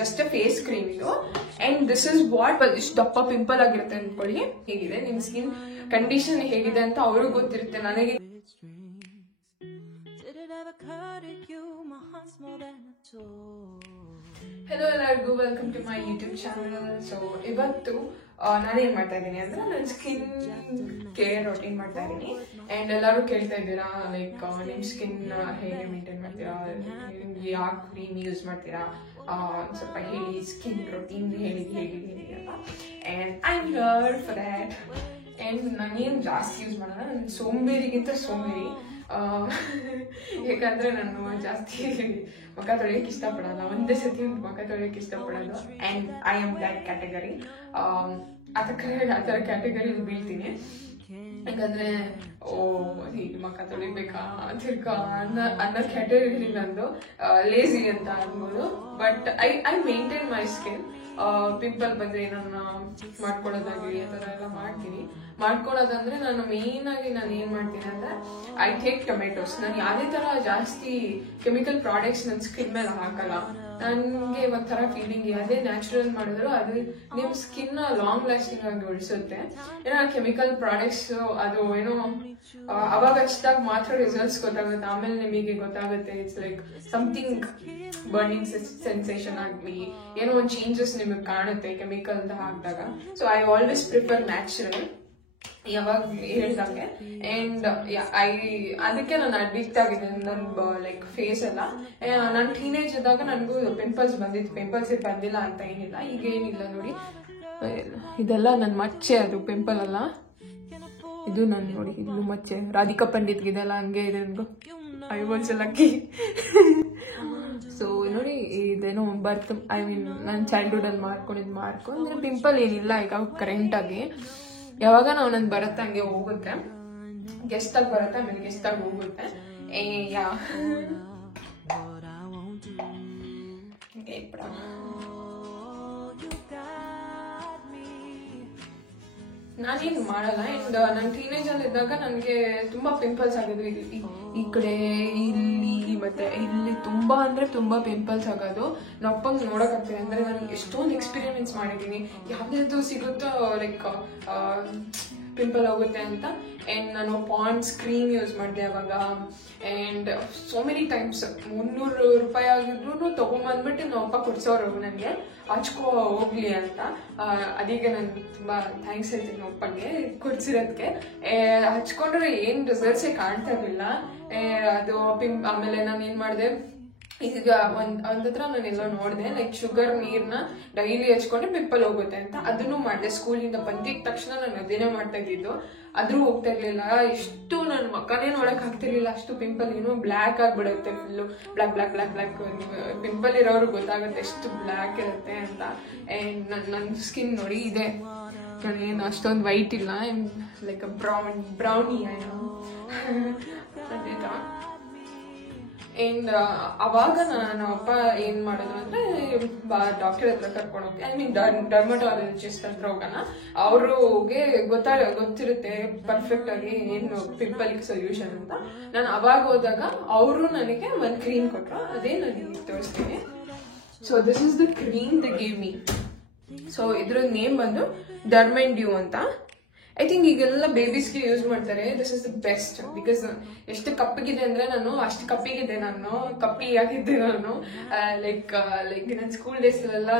Just face cream ಇದು. And this is what ಇಷ್ಟು ದಪ್ಪ ಪಿಂಪಲ್ ಆಗಿರುತ್ತೆ ಅನ್ಕೊಳ್ಳಿ. ಹೇಗಿದೆ ನಿಮ್ ಸ್ಕಿನ್ ಕಂಡೀಷನ್ ಹೇಗಿದೆ ಅಂತ ಅವ್ರಿಗೂ ಗೊತ್ತಿರುತ್ತೆ. ನನಗೆ ಹೆಲೋ ಎಲ್ಲರಿಗೂ, welcome to my YouTube channel. So ಇವತ್ತು ನಾನೇನ್ ಮಾಡ್ತಾ ಇದ್ದೀನಿ ಅಂದ್ರೆ ನನ್ನ ಸ್ಕಿನ್ ಕೇರ್ ರೊಟೀನ್ ಮಾಡ್ತಾ ಇದ್ದೀನಿ. ಅಂಡ್ ಎಲ್ಲರೂ ಕೇಳ್ತಾ ಇದ್ದೀರಾ ಲೈಕ್ ನಿಮ್ ಸ್ಕಿನ್ ಹೇಗೆ ಮೇಂಟೈನ್ ಮಾಡ್ತೀರಾ, ಯಾವ ಕ್ರೀಮ್ ಯೂಸ್ ಮಾಡ್ತೀರಾ, ಸ್ವಲ್ಪ ಹೇಳಿ, ಸ್ಕಿನ್ ರೊಟೀನ್ ಹೇಳಿ ಅಂತ. And I am here for that. And ನಾನೇನು ಜಾಸ್ತಿ ಯೂಸ್ ಮಾಡಲ್ಲ, ನನ್ನ ಸೋಂಬೇರಿಗಿಂತ ಸೋಂಬೇರಿ. ಯಾಕಂದ್ರೆ ನಾನು ಜಾಸ್ತಿ ಮುಖ ತೊಳೆಯಕ್ಕೆ ಇಷ್ಟಪಡಲ್ಲ, ಒಂದೇ ಸತಿ ಮುಖ ತೊಳೆಯಕ್ಕೆ ಇಷ್ಟಪಡೋದು. And I am that category. ಆ ಥರ ಕ್ಯಾಟಗರಿಲಿ ಬೀಳ್ತೀನಿ. ಯಾಕಂದ್ರೆ ಹೀಗೆ ಮುಖ ತೊಳಿಬೇಕಾ ತಿರ್ಗಾ ಅನ್ನೋ ಕ್ಯಾಟಗರಿ ನಂದು. ಲೇಸಿ ಅಂತ ಅನ್ಬೋದು. But I maintain my skin. Pimple ಬಂದ್ರೆ ನನ್ನ ಮಾಡ್ಕೊಳ್ಳೋದಾಗ್ಲಿ ಆ ಥರ ಎಲ್ಲ ಮಾಡ್ತೀನಿ. ಮಾಡ್ಕೊಳ್ಳೋದಂದ್ರೆ ನಾನು ಮೇನ್ ಆಗಿ ನಾನು ಏನ್ ಮಾಡ್ತೀನಿ ಅಂದ್ರೆ ಐ ಟೇಕ್ ಟೊಮೆಟೊಸ್. ನಾನು ಯಾವುದೇ ತರ ಜಾಸ್ತಿ ಕೆಮಿಕಲ್ ಪ್ರಾಡಕ್ಟ್ಸ್ ನನ್ನ ಸ್ಕಿನ್ ಮೇಲೆ ಹಾಕಲ್ಲ. ನನಗೆ ಒಂಥರ ಫೀಲಿಂಗ್ ಅದೇ ನ್ಯಾಚುರಲ್ ಮಾಡಿದ್ರು ಅದು ನಿಮ್ ಸ್ಕಿನ್ ಲಾಂಗ್ ಲಾಸ್ಟಿಂಗ್ ಆಗಿ ಉಳಿಸುತ್ತೆ. ಏನೋ ಕೆಮಿಕಲ್ ಪ್ರಾಡಕ್ಟ್ಸ್ ಅದು ಏನೋ ಅವಾಗ ಹಚ್ಚಿದಾಗ ಮಾತ್ರ ರಿಸಲ್ಟ್ಸ್ ಗೊತ್ತಾಗುತ್ತೆ, ಆಮೇಲೆ ನಿಮಗೆ ಗೊತ್ತಾಗುತ್ತೆ it's like something burning sensation ಆಗ್ಲಿ, ಏನೋ ಒಂದು ಚೇಂಜಸ್ ನಿಮಗೆ ಕಾಣುತ್ತೆ ಕೆಮಿಕಲ್ ಅಂತ ಹಾಕಿದಾಗ. So I always prefer natural, ಯಾವಾಗ ಹೇಳ್ದಂಗೆ. ಅಂಡ್ ಅದಕ್ಕೆ ನಾನು ಅಡಿಕ್ಟ್ ಆಗಿದ್ದೀನಿ ನನ್ನ ಲೈಕ್ ಫೇಸ್ ಎಲ್ಲ. ನಾನು ಟೀನೇಜ್ ಇದ್ದಾಗ ನನಗೂ ಪಿಂಪಲ್ಸ್ ಬಂದಿತ್ತು. ಪಿಂಪಲ್ಸ್ ಬಂದಿಲ್ಲ ಅಂತ ಏನಿಲ್ಲ, ಈಗ ಏನಿಲ್ಲ ನೋಡಿ. ಇದೆಲ್ಲ ನನ್ನ ಮಚ್ಚೆ, ಅದು ಪಿಂಪಲ್ ಅಲ್ಲ, ಇದು ನಾನು ನೋಡಿ ಇಲ್ಲೂ ಮಚ್ಚೆ. ರಾಧಿಕಾ ಪಂಡಿತ್ಗೆ ಇದೆಲ್ಲ ಹಂಗೆ ಇದೆ. I was lucky. ಸೊ ನೋಡಿ ಇದೇನೋ ಬರ್ತ್ ಐ ಮೀನ್ ನಾನು ಚೈಲ್ಡ್ಹುಡ್ ಅಲ್ಲಿ ಮಾಡ್ಕೊಂಡಿದ್ದು ಪಿಂಪಲ್ ಏನಿಲ್ಲ ಈಗ ಕರೆಂಟ್ ಆಗಿ. ಯಾವಾಗ ನಾವು ನನ್ ಬರುತ್ತೆ ಹಂಗೆ ಹೋಗುತ್ತೆ, ಗೆಸ್ಟ್ ಆಗಿ ಬರುತ್ತೆ, ಆಮೇಲೆ ಗೆಸ್ಟ್ ಆಗಿ ಹೋಗುತ್ತೆ. ನಾನೇನು ಮಾಡಲ್ಲ. ಅಂಡ್ ನಾನು ಟೀನೇಜ್ ಅಲ್ಲಿ ಇದ್ದಾಗ ನನಗೆ ತುಂಬಾ ಪಿಂಪಲ್ಸ್ ಆಗಿದ್ವು. ಈ ಕಡೆ ಇಲ್ಲಿ ಮತ್ತೆ ಇಲ್ಲಿ ತುಂಬಾ ಅಂದ್ರೆ ತುಂಬಾ ಪಿಂಪಲ್ಸ್ ಆಗೋದು. ನಪ್ಪಂಗ್ ನೋಡಕ್ಕಾಗ್ತದೆ ಅಂದ್ರೆ ನಾನು ಎಷ್ಟೊಂದು ಎಕ್ಸ್ಪೀರಿಯನ್ಸ್ ಮಾಡಿದೀನಿ. ಯಾವ್ದು ಸಿಗುತ್ತೋ ಲೈಕ್ ಪಿಂಪಲ್ ಹೋಗುತ್ತೆ ಅಂತ. ಅಂಡ್ ನಾನು ಪಾಂಡ್ಸ್ ಕ್ರೀಮ್ ಯೂಸ್ ಮಾಡಿದೆ ಅವಾಗ. ಅಂಡ್ ಸೋ ಮೆನಿ ಟೈಮ್ಸ್ 300 ರೂಪಾಯಿ ಆಗಿದ್ರು ತಗೊಂಡ್ಬಂದ್ಬಿಟ್ಟು ನಮ್ಮ ಅಪ್ಪ ಕೊಡ್ಸೋರು ನನಗೆ ಹಚ್ಕೋ ಹೋಗ್ಲಿ ಅಂತ. ಅದೀಗ ನಾನು ತುಂಬಾ ಥ್ಯಾಂಕ್ಸ್ ಹೇಳ್ತೀನಿ ನಮ್ಮ ಅಪ್ಪಗೆ ಕೊಡ್ಸಿರೋದಕ್ಕೆ. ಹಚ್ಕೊಂಡ್ರೆ ಏನ್ ರಿಸಲ್ಟ್ಸೇ ಕಾಣ್ತಾ ಇರ್ಲಿಲ್ಲ ಅದು ಆಮೇಲೆ ನಾನು ಏನ್ ಮಾಡಿದೆ, ಈಗ ಒಂದತ್ರ ನಾನು ಎಲ್ಲೋ ನೋಡಿದೆ ಲೈಕ್ ಶುಗರ್ ನೀರ್ನ ಡೈಲಿ ಹಚ್ಕೊಂಡ್ರೆ ಪಿಂಪಲ್ ಹೋಗುತ್ತೆ ಅಂತ. ಅದನ್ನು ಮಾಡಿದೆ. ಸ್ಕೂಲಿಂದ ಬಂದಿದ ತಕ್ಷಣ ನಾನು ಅದೇನೇ ಮಾಡ್ತಾ ಇದ್ದಿದ್ದು, ಆದ್ರೂ ಹೋಗ್ತಾ ಇರ್ಲಿಲ್ಲ. ಎಷ್ಟು ನನ್ನ ಮಕ್ಕನೇ ನೋಡಕ್ ಆಗ್ತಿರ್ಲಿಲ್ಲ, ಅಷ್ಟು ಪಿಂಪಲ್ ಏನೋ ಬ್ಲ್ಯಾಕ್ ಆಗ್ಬಿಡುತ್ತೆ, full black black black black. Pimple ಇರೋರು ಗೊತ್ತಾಗುತ್ತೆ ಎಷ್ಟು ಬ್ಲ್ಯಾಕ್ ಇರುತ್ತೆ ಅಂತ. ಅಂಡ್ ನನ್ನ ಸ್ಕಿನ್ ನೋಡಿ ಇದೆ, ಏನು ಅಷ್ಟೊಂದು ವೈಟ್ ಇಲ್ಲ, ಲೈಕ್ ಬ್ರೌನಿ ಅದೇ ತರ. ಅಂಡ್ ಅವಾಗ ನಮ್ಮ ಅಪ್ಪ ಏನ್ ಮಾಡೋದು ಅಂದ್ರೆ ಡಾಕ್ಟರ್ ಹತ್ರ ಕರ್ಕೊಂಡು ಹೋಗಿ, ಐ ಮೀನ್ ಡರ್ಮಟಾಲಜಿಸ್ಟ್ ಹತ್ರ ಹೋಗೋಣ. ಅವ್ರಿಗೆ ಗೊತ್ತಿರುತ್ತೆ ಪರ್ಫೆಕ್ಟ್ ಆಗಿ ಏನು ಪಿಂಪಲ್ ಸೊಲ್ಯೂಷನ್ ಅಂತ. ನಾನು ಅವಾಗ ಹೋದಾಗ ಅವರು ನನಗೆ ಒಂದು ಕ್ರೀಮ್ ಕೊಟ್ರು, ಅದೇ ನಾನು ತೋರಿಸ್ತೀನಿ. So this is the cream the gave me. So ಇದ್ರ ನೇಮ್ ಬಂದು ಡರ್ಮೆಂಡ್ಯೂ ಅಂತ. ಐ ಥಿಂಕ್ ಈಗೆಲ್ಲ ಬೇಬೀಸ್ಗೆ ಯೂಸ್ ಮಾಡ್ತಾರೆ. This is the best because ಎಷ್ಟು ಕಪ್ಪಿಗಿದೆ ಅಂದ್ರೆ ನಾನು ಅಷ್ಟು ಕಪ್ಪಿಗಿದ್ದೆ, ಕಪ್ಪಿಯಾಗಿದ್ದೆ ನಾನು. ಲೈಕ್ ನನ್ನ ಸ್ಕೂಲ್ ಡೇಸ್ ಅಲ್ಲೆಲ್ಲ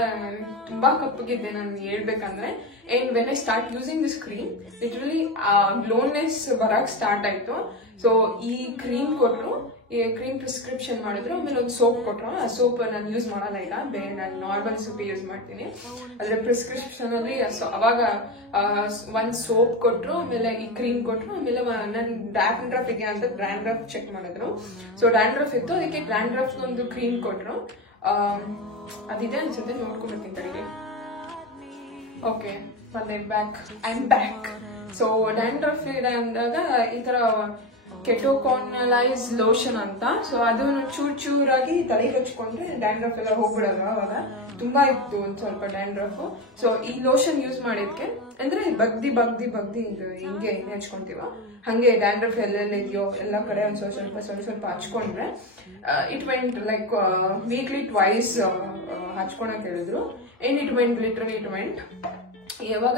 ತುಂಬಾ ಕಪ್ಪಿಗಿದ್ದೆ ನಾನು ಹೇಳ್ಬೇಕಂದ್ರೆ. And when I start using this cream literally glowiness ಬರಕ್ ಸ್ಟಾರ್ಟ್ ಆಯ್ತು. ಸೊ ಈ ಕ್ರೀಮ್ ಕೊಟ್ರು, ಈ ಕ್ರೀಮ್ ಪ್ರಿಸ್ಕ್ರಿಪ್ಷನ್ ಮಾಡಿದ್ರು, ಆಮೇಲೆ ಒಂದು ಸೋಪ್ ಕೊಟ್ರು. ಆ ಸೋಪ್ ನಾನು ಯೂಸ್ ಮಾಡಲ್ಲ ಈಗ, ನಾನು ನಾರ್ಮಲ್ ಸೋಪ್ ಯೂಸ್ ಮಾಡ್ತೀನಿ. ಅದ್ರ ಪ್ರಿಸ್ಕ್ರಿಪ್ಷನ್ ಅಲ್ಲಿ ಅವಾಗ ಒಂದ್ ಸೋಪ್ ಕೊಟ್ರು, ಆಮೇಲೆ ಈ ಕ್ರೀಮ್ ಕೊಟ್ರು, ಆಮೇಲೆ ನನ್ ಡ್ರಾಫ್ ಇದೆ ಅಂತ ಡ್ರಾಂಡ್ರಫ್ ಚೆಕ್ ಮಾಡಿದ್ರು. ಸೊ ಡ್ರಾಂಡ್ರಫ್ ಇತ್ತು, ಅದಕ್ಕೆ ಡ್ರಾಂಡ್ರಫ್ ಒಂದು ಕ್ರೀಮ್ ಕೊಟ್ರು. ಅದಿದೆ ಅನ್ಸುತ್ತೆ, ನೋಡ್ಕೊಂಡ್ಬಿಡ್ತೀನಿ ತಡೆಗೆ. ಓಕೆ, ಮತ್ತೆ ಐ ಆಮ್ ಬ್ಯಾಕ್. ಸೊ ಡ್ರಾಂಡ್ರಫ್ ಇದೆ ಅಂದಾಗ ಈ ತರ ಕೆಟೋಕಾನಲೈಸ್ ಲೋಷನ್ ಅಂತ. ಸೊ ಅದನ್ನು ಚೂರಾಗಿ ತಲೆಗೆ ಹಚ್ಕೊಂಡ್ರೆ ಡ್ಯಾಂಡ್ರಫ್ ಎಲ್ಲ ಹೋಗ್ಬಿಡೋದು. ಅವಾಗ ತುಂಬಾ ಇತ್ತು ಒಂದ್ ಸ್ವಲ್ಪ ಡ್ಯಾಂಡ್ರಫ್. ಸೊ ಈ ಲೋಷನ್ ಯೂಸ್ ಮಾಡಿದ್ಕೆ ಅಂದ್ರೆ ಬಗ್ದಿ ಹಿಂಗೆ ಹಚ್ಕೊಂತೀವ, ಹಂಗೆ ಡ್ಯಾಂಡ್ರಫ್ ಎಲ್ಲೆಲ್ಲ ಇದೆಯೋ ಎಲ್ಲ ಕಡೆ ಒಂದ್ ಸ್ವಲ್ಪ ಹಚ್ಕೊಂಡ್ರೆ it went like weekly twice ಹಚ್ಕೊಳಕ್ ಹೇಳಿದ್ರು. And it went, literally it went. ಯಾವಾಗ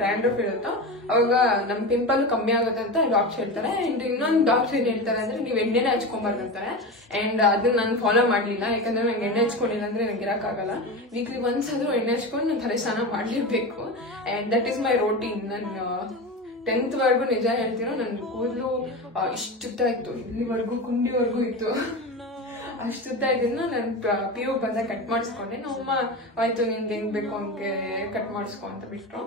ಡ್ಯಾಂಡ್ರಫ್ ಇರುತ್ತೋ ಅವಾಗ ನಮ್ ಪಿಂಪಲ್ ಕಮ್ಮಿ ಆಗುತ್ತೆ ಅಂತ ಡಾಕ್ಟರ್ ಹೇಳ್ತಾರೆ. ಅಂಡ್ ಇನ್ನೊಂದು ಡಾಕ್ಟರ್ ಏನ್ ಹೇಳ್ತಾರೆ ಅಂದ್ರೆ ನೀವು ಎಣ್ಣೆನೇ ಹಚ್ಕೊಂಬಾರ್ದಂತಾರೆ. ಅಂಡ್ ಅದನ್ನ ನಾನು ಫಾಲೋ ಮಾಡ್ಲಿಲ್ಲ, ಯಾಕಂದ್ರೆ ನಂಗೆ ಎಣ್ಣೆ ಹಚ್ಕೊಂಡಿಲ್ಲ ಅಂದ್ರೆ ನಂಗೆ ಇರಕ್ಕಾಗಲ್ಲ. ವೀಕ್ಲಿ ಒನ್ಸ್ ಆದ್ರೂ ಎಣ್ಣೆ ಹಚ್ಕೊಂಡು ನಾನು ತಲೆ ಸ್ನಾನ ಮಾಡ್ಲೇಬೇಕು. And that is my routine. ನಾನು 10th ವರ್ಗು ನಿಜ ಹೇಳ್ತೀನೋ ನನ್ನ ಕೂದಲು ಇಷ್ಟುತ್ತ ಇತ್ತು, ಇಲ್ಲಿವರೆಗೂ ಕುಂಡಿವರೆಗೂ ಇತ್ತು. ಅಷ್ಟುತ್ತ ಇದನ್ನ ನಾನು PU ಬಂದಾಗ ಕಟ್ ಮಾಡಿಸ್ಕೊಂಡೆ. ನಮ್ಮಮ್ಮ ಆಯ್ತು ನಿನ್ಗೆ ಹೆಂಗ್ ಬೇಕು ಹಂಗೆ ಕಟ್ ಮಾಡಿಸ್ಕೊ ಅಂತ ಬಿಟ್ರು.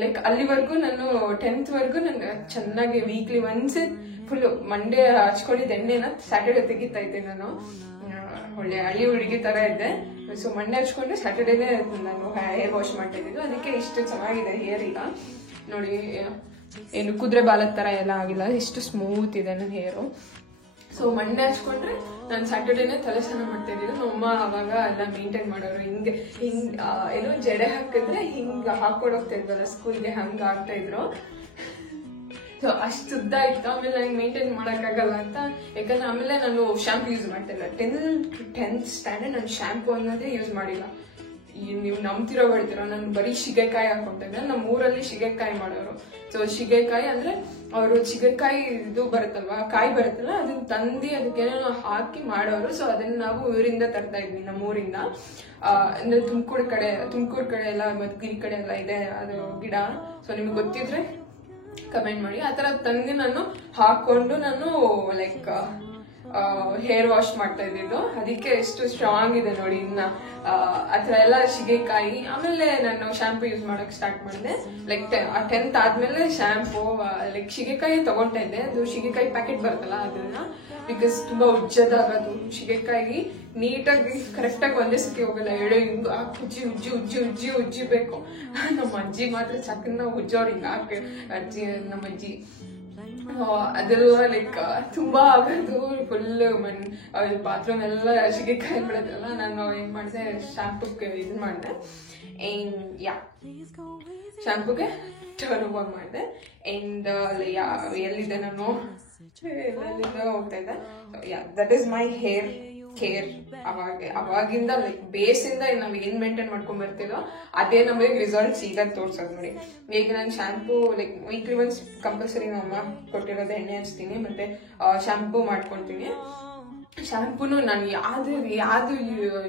ಲೈಕ್ ಅಲ್ಲಿವರೆಗೂ ನಾನು 10th ವರ್ಗು ನಾನು ಚೆನ್ನಾಗಿ ವೀಕ್ಲಿ ಒನ್ಸ್ ಫುಲ್ ಮಂಡೇ ಹಚ್ಕೊಂಡಿದ್ದ ಎಣ್ಣೆನ ಸ್ಯಾಟರ್ಡೆ ತೆಗಿತಾ ಇದ್ದೆ. ನಾನು ಒಳ್ಳೆ ಹಳಿ ಹುಡುಗಿ ತರ ಇದ್ದೆ. ಸೊ ಮಂಡೇ ಹಚ್ಕೊಂಡ್ರೆ ಸ್ಯಾಟರ್ಡೇನೆ ನಾನು ಹೇರ್ ವಾಶ್ ಮಾಡ್ತಾ ಇದ್ದಿದ್ದು. ಅದಕ್ಕೆ ಇಷ್ಟು ಚೆನ್ನಾಗಿದೆ ಹೇರ್. ಈಗ ನೋಡಿ, ಏನು ಕುದುರೆ ಬಾಲದ ತರ ಎಲ್ಲ ಆಗಿಲ್ಲ, ಇಷ್ಟು ಸ್ಮೂತ್ ಇದೆ ನನ್ನ ಹೇರು. ಸೊ ಮಂಡೇ ಹಚ್ಕೊಂಡ್ರೆ ನಾನು ಸ್ಯಾಟರ್ಡೇನೆ ತಲೆ ಸ್ನಾನ ಮಾಡ್ತಾ ಇದ್ದಿದ್ದು. ನಮ್ಮಮ್ಮ ಅವಾಗ ಎಲ್ಲ ಮೇಂಟೈನ್ ಮಾಡೋರು. ಹಿಂಗ್ ಏನು ಜಡೆ ಹಾಕಿದ್ರೆ ಹಿಂಗ್ ಹಾಕೊಡೋಗ್ತಾ ಇದ್ವಲ್ಲ ಸ್ಕೂಲ್ಗೆ, ಹಂಗ ಆಗ್ತಾ ಇದ್ರು. ಸೊ ಅಷ್ಟು ಉದ್ದ ಇತ್ತು. ಆಮೇಲೆ ನನಗೆ ಮೇಂಟೈನ್ ಮಾಡಕ್ಕಾಗಲ್ಲ ಅಂತ, ಯಾಕಂದ್ರೆ ಆಮೇಲೆ ನಾನು ಶಾಂಪು ಯೂಸ್ ಮಾಡ್ತಾ ಇಲ್ಲ. 10th ಸ್ಟ್ಯಾಂಡರ್ಡ್ ನಾನು ಶಾಂಪು ಅನ್ನೋದೇ ಯೂಸ್ ಮಾಡಿಲ್ಲ. ನೀವು ನಂಬ್ತಿರೋ ಬಿಡ್ತಿರೋ, ನಾನು ಬರೀ ಶಿಗೆಕಾಯಿ ಹಾಕೊಂತಿದ್ದೆ. ನಮ್ಮ ಊರಲ್ಲಿ ಶಿಗೆಕಾಯಿ ಮಾಡೋರು. ಸೊ ಶಿಗೆಕಾಯಿ ಅಂದ್ರೆ ಅವರು ಶಿಗೆಕಾಯಿ ಇದು ಬರುತ್ತಲ್ವಾ, ಕಾಯಿ ಬರುತ್ತಲ್ಲ, ಅದನ್ನ ತಂದಿ ಅದಕ್ಕೇನೋ ಹಾಕಿ ಮಾಡೋರು. ಸೊ ಅದನ್ನ ನಾವು ಊರಿಂದ ತರ್ತಾ ಇದ್ವಿ, ನಮ್ಮ ಊರಿಂದ. ಅಂದ್ರೆ ತುಮಕೂರು ಕಡೆ ಎಲ್ಲ ಮತ್ತೆ ಈ ಕಡೆ ಎಲ್ಲ ಇದೆ ಅದು ಗಿಡ. ಸೊ ನಿಮ್ಗೆ ಗೊತ್ತಿದ್ರೆ ಕಮೆಂಟ್ ಮಾಡಿ. ಆ ತರ ತಂದು ನಾನು ಹಾಕೊಂಡು ನಾನು ಲೈಕ್ ಹೇರ್ ವಾಶ್ ಮಾಡ್ತಾ ಇದ್ದಿದ್ದು. ಅದಕ್ಕೆ ಎಷ್ಟು ಸ್ಟ್ರಾಂಗ್ ಇದೆ ನೋಡಿ. ಇನ್ನ ಆತರ ಎಲ್ಲ ಶಿಗೆಕಾಯಿ. ಆಮೇಲೆ ನಾನು ಶಾಂಪು ಯೂಸ್ ಮಾಡಕ್ ಸ್ಟಾರ್ಟ್ ಮಾಡಿದೆ. ಲೈಕ್ 10th ಆದ್ಮೇಲೆ ಶಾಂಪು ಲೈಕ್ ಶಿಗೆಕಾಯಿ ತಗೊಂತಾ ಇದ್ದೆ. ಅದು ಶಿಗೆಕಾಯಿ ಪ್ಯಾಕೆಟ್ ಬರುತ್ತಲ್ಲ ಅದನ್ನ, ಬಿಕಾಸ್ ತುಂಬಾ ಉಜ್ಜದಾಗದು ಶಿಗೆಕಾಯಿ. ನೀಟಾಗಿ ಕರೆಕ್ಟಾಗಿ ಒಂದೇ ಸತಿ ಹೋಗಲ್ಲ, ಹಿಂಗ ಉಜ್ಜಿ ಉಜ್ಜಿ ಉಜ್ಜಿ ಉಜ್ಜಿ ಉಜ್ಜಿಬೇಕು. ನಮ್ಮ ಅಜ್ಜಿ ಮಾತ್ರ ಚಕ್ಕನ್ನ ಉಜ್ಜೋರು ಹಿಂಗ ಅಜ್ಜಿ, ನಮ್ಮ ಅಜ್ಜಿ. ಅದೆಲ್ಲ ಲೈಕ್ ತುಂಬಾ ಆಗೋದು. ಫುಲ್ ಬಾತ್ರೂಮ್ ಎಲ್ಲ ಶಿಗೆಕಾಯಿ ಬಿಡೋದಲ್ಲ. ನಾನು ಏನ್ ಮಾಡಿದೆ, ಶಾಂಪುಗೆ ಇದು ಮಾಡಿದೆ. ಶಾಂಪುಗೆ ಟರ್ನ್ ಓವರ್ ಮಾಡಿದೆ. ಅಂಡ್ ಎಲ್ಲಿದೆ ನಾನು ಹೋಗ್ತಾ ಇದ್ದೆ. That is my hair care. ಅವಾಗಿಂದ ಲೈಕ್ ಬೇಸ್ ಇಂದ ನಾವ್ ಏನ್ ಮೇಂಟೈನ್ ಮಾಡ್ಕೊಂಡ್ ಬರ್ತಿದೋ ಅದೇ ನಮಗೆ ರಿಸಲ್ಟ್ಸ್ ಈಗ ತೋರ್ಸೋದು ನೋಡಿ. ಈಗ ನಾನು shampoo like weekly once compulsory ನಮ್ಮ ಕೊಟ್ಟಿರೋದು ಎಣ್ಣೆ ಹಚ್ತೀನಿ, ಮತ್ತೆ ಶಾಂಪೂ ಮಾಡ್ಕೊಳ್ತೀನಿ. ಶಾಂಪೂನು ನಾನು ಯಾವ್ದು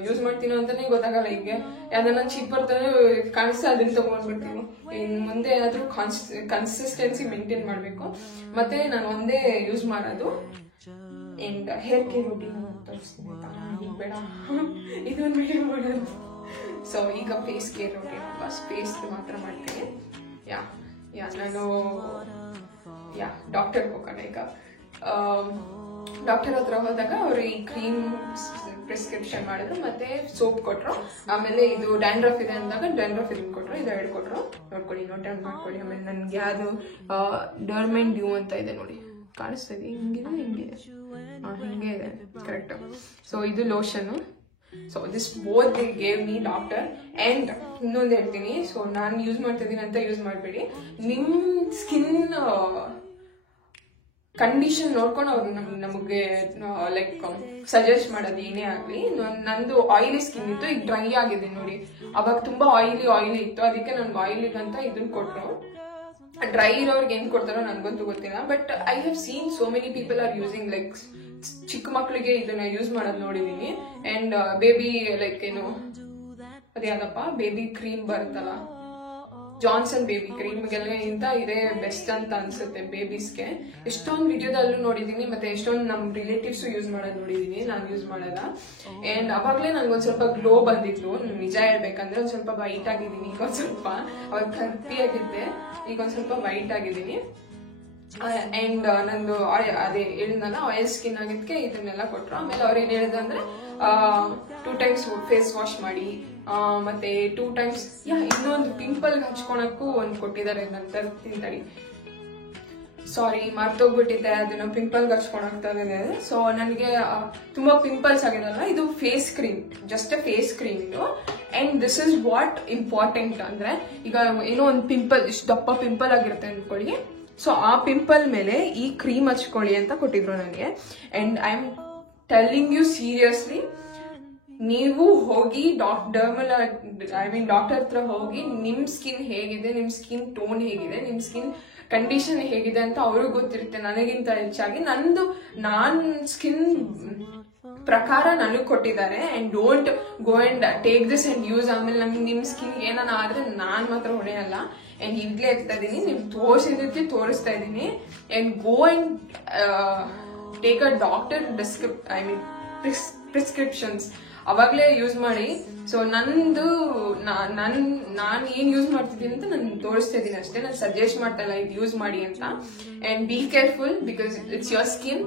ಯೂಸ್ ಮಾಡ್ತೀನೋ ಅಂತಾನೆ ಗೊತ್ತಾಗಲ್ಲ. ಈಗ ಯಾವ್ದನ್ನ ಚೀಪ್ ಬರ್ತದೆ ಕಾಣಿಸ್ತಾ ಅದನ್ನ ತಗೊಂಡ್ಬಿಡ್ತೀನಿ. ಇನ್ ಮುಂದೆ ಏನಾದ್ರೂ ಕನ್ಸಿಸ್ಟೆನ್ಸಿ ಮೇಂಟೈನ್ ಮಾಡ್ಬೇಕು. ಮತ್ತೆ ನಾನು ಒಂದೇ ಯೂಸ್ ಮಾಡೋದು. ಅಂಡ್ ಹೇರ್ ಕೇರ್ ರೂಟೀನ್ ತೋರಿಸ್ತೀನಿ ಬೇಡ, ಇದೊಂದು ವಿಡಿಯೋ ಮಾಡೋದು. ಸೊ ಈಗ ಫೇಸ್ ಕೇರ್ ರೂಟೀನ್ ಅಲ್ವಾ, ಫೇಸ್ ಮಾತ್ರ ಮಾಡ್ತೀನಿ. ನಾನು ಡಾಕ್ಟರ್ ಹೋಗೋಣ. ಈಗ ಡಾಕ್ಟರ್ ಹತ್ರ ಹೋದಾಗ ಅವರು ಈ ಕ್ರೀಮ್ ಪ್ರಿಸ್ಕ್ರಿಪ್ಷನ್ ಮಾಡಿದ್ರು, ಮತ್ತೆ ಸೋಪ್ ಕೊಟ್ರು. ಆಮೇಲೆ ಇದು ಡ್ಯಾಂಡ್ರಫ್ ಇದೆ ಅಂದಾಗ ಡ್ಯಾಂಡ್ರಫ್ ಇದನ್ನ ಕೊಟ್ರು, ಇದು 2 ಕೊಟ್ರು. ನೋಡ್ಕೊಳ್ಳಿ, ನೋಟ್ ಡೌನ್ ಮಾಡ್ಕೊಳ್ಳಿ. ಆಮೇಲೆ ನನ್ಗೆ ಯಾವ್ದು ಡರ್ಮೆನ್ ಡ್ಯೂ ಅಂತ ಇದೆ ನೋಡಿ, ಕಾಣಿಸ್ತಾ ಇದೆ, ಹಿಂಗಿದೆ ಹಿಂಗೆ ಇದೆ ಕರೆಕ್ಟ್. ಸೊ ಇದು lotion. So this both they gave me doctor. And ಇನ್ನೊಂದು ಹೇಳ್ತೀನಿ, ಸೊ ನಾನು ಯೂಸ್ ಮಾಡ್ತಿದ್ದೀನಿ ಅಂತ ಯೂಸ್ ಮಾಡಬೇಡಿ. ನಿಮ್ ಸ್ಕಿನ್ ಕಂಡೀಷನ್ ನೋಡ್ಕೊಂಡು ಅವ್ರು ನಮಗೆ ಲೈಕ್ ಸಜೆಸ್ಟ್ ಮಾಡೋದು ಏನೇ ಆಗ್ಲಿ. ನಂದು ಆಯಿಲಿ ಸ್ಕಿನ್ ಇತ್ತು, ಈಗ ಡ್ರೈ ಆಗಿದೆ ನೋಡಿ. ಅವಾಗ ತುಂಬಾ ಆಯಿಲಿ ಇತ್ತು, ಅದಕ್ಕೆ ನನ್ಗೆ ಆಯಿಲಿಗಂತ ಇದನ್ನ ಕೊಟ್ರು. ಡ್ರೈ ಇರೋರ್ಗೆ ಏನ್ ಕೊಡ್ತಾರೋ ನನ್ಗಂತೂ ಗೊತ್ತಿಲ್ಲ. But I have seen so many people are using like ಚಿಕ್ಕ ಮಕ್ಳಿಗೆ ಇದನ್ನ ಯೂಸ್ ಮಾಡೋದು ನೋಡಿದೀನಿ. ಅಂಡ್ ಬೇಬಿ ಲೈಕ್ ಏನು ಅದ್ಯಾದಪ್ಪ ಬೇಬಿ ಕ್ರೀಮ್ ಬರುತ್ತಲ್ಲ, ಜಾನ್ಸನ್ ಬೇಬಿ ಕ್ರೀಮ್ಗೆಲ್ಲ ಇಂತ ಇದೇ ಬೆಸ್ಟ್ ಅಂತ ಅನ್ಸುತ್ತೆ ಬೇಬೀಸ್ಗೆ. ಎಷ್ಟೊಂದು ವಿಡಿಯೋದಲ್ಲೂ ನೋಡಿದೀನಿ, ಮತ್ತೆ ಎಷ್ಟೊಂದು ನಮ್ ರಿಲೇಟಿವ್ಸ್ ಯೂಸ್ ಮಾಡೋದು ನೋಡಿದೀನಿ, ನಾನು ಯೂಸ್ ಮಾಡೋದ. ಅಂಡ್ ಅವಾಗ್ಲೇ ನನ್ಗೊಂದ್ ಸ್ವಲ್ಪ ಗ್ಲೋ ಬಂದಿತ್ತು. ನಿಜ ಹೇಳ್ಬೇಕಂದ್ರೆ ಒಂದ್ ಸ್ವಲ್ಪ ವೈಟ್ ಆಗಿದ್ದೀನಿ ಈಗ. ಒಂದ್ ಸ್ವಲ್ಪ ಅವಾಗ ಕರ್ಪಿ ಆಗಿದ್ದೆ, ಈಗ ಒಂದ್ ಸ್ವಲ್ಪ ವೈಟ್ ಆಗಿದ್ದೀನಿ. ಅಂಡ್ ನಂದು ಅದೇ ಹೇಳಿದ್ನಲ್ಲ ಆಯಿಲ್ ಸ್ಕಿನ್ ಆಗಿದ್ಕೆ ಇದನ್ನೆಲ್ಲ ಕೊಟ್ರು. ಆಮೇಲೆ ಅವ್ರು ಏನ್ ಹೇಳಿದಂದ್ರೆ 2 times ಫೇಸ್ ವಾಶ್ ಮಾಡಿ, ಮತ್ತೆ 2 times ಇನ್ನೊಂದು ಪಿಂಪಲ್ ಹಚ್ಕೊಳಕ್ಕೂ ಒಂದ್ ಕೊಟ್ಟಿದ್ದಾರೆ. ನಂತರ ತಿಂತಡಿ ಸಾರಿ ಮರ್ತೋಗ್ಬಿಟ್ಟಿದ್ದೆ, ಅದನ್ನ ಪಿಂಪಲ್ ಹಚ್ಕೊಳಕ್ತಾಗಿದೆ. ಸೊ ನನಗೆ ತುಂಬಾ ಪಿಂಪಲ್ಸ್ ಆಗಿದಲ್ಲ, ಇದು face cream, just face cream ಇದು. And this is what important ಅಂದ್ರೆ, ಈಗ ಏನೋ ಒಂದು ಪಿಂಪಲ್ ಇಷ್ಟು ದಪ್ಪ ಪಿಂಪಲ್ ಆಗಿರುತ್ತೆ ಅನ್ಕೊಳ್ಳಿ. ಸೊ ಆ ಪಿಂಪಲ್ ಮೇಲೆ ಈ ಕ್ರೀಮ್ ಹಚ್ಕೊಳ್ಳಿ ಅಂತ ಕೊಟ್ಟಿದ್ರು ನನಗೆ. And I am telling you seriously, ನೀವು ಹೋಗಿ ಡಾಕ್ಟರ್ ಹತ್ರ ಹೋಗಿ ನಿಮ್ ಸ್ಕಿನ್ ಹೇಗಿದೆ, ನಿಮ್ ಸ್ಕಿನ್ ಟೋನ್ ಹೇಗಿದೆ, ನಿಮ್ ಸ್ಕಿನ್ ಕಂಡೀಷನ್ ಹೇಗಿದೆ ಅಂತ ಅವ್ರಿಗೆ ಗೊತ್ತಿರುತ್ತೆ ನನಗಿಂತ ಹೆಚ್ಚಾಗಿ. ನಾನ್ ಸ್ಕಿನ್ ಪ್ರಕಾರ ನನಗ್ ಕೊಟ್ಟಿದ್ದಾರೆ. And don't go and take this and use. ಆಮೇಲೆ ನಿಮ್ ಸ್ಕಿನ್ ಏನಾನ ಆದ್ರೆ ನಾನ್ ಮಾತ್ರ ಹೊಡೆಯಲ್ಲ. ಅಂಡ್ ಈಗ್ಲೇ ಇರ್ತಾ ಇದೀನಿ, ನಿಮ್ ತೋರಿಸಿದ ತೋರಿಸ್ತಾ ಇದೀನಿ. And go and take a doctor prescriptions, ಅವಾಗ್ಲೇ ಯೂಸ್ ಮಾಡಿ. ಸೊ ನಾನ್ ಏನ್ ಯೂಸ್ ಮಾಡ್ತಿದ್ದೀನಿ ಅಂತ ನಾನು ತೋರಿಸ್ತಾ ಇದೀನಿ ಅಷ್ಟೇ, ನಾನು ಸಜೆಸ್ಟ್ ಮಾಡ್ತಾ ಇಲ್ಲ ಇದು ಯೂಸ್ ಮಾಡಿ ಅಂತ. And be careful because it's your skin,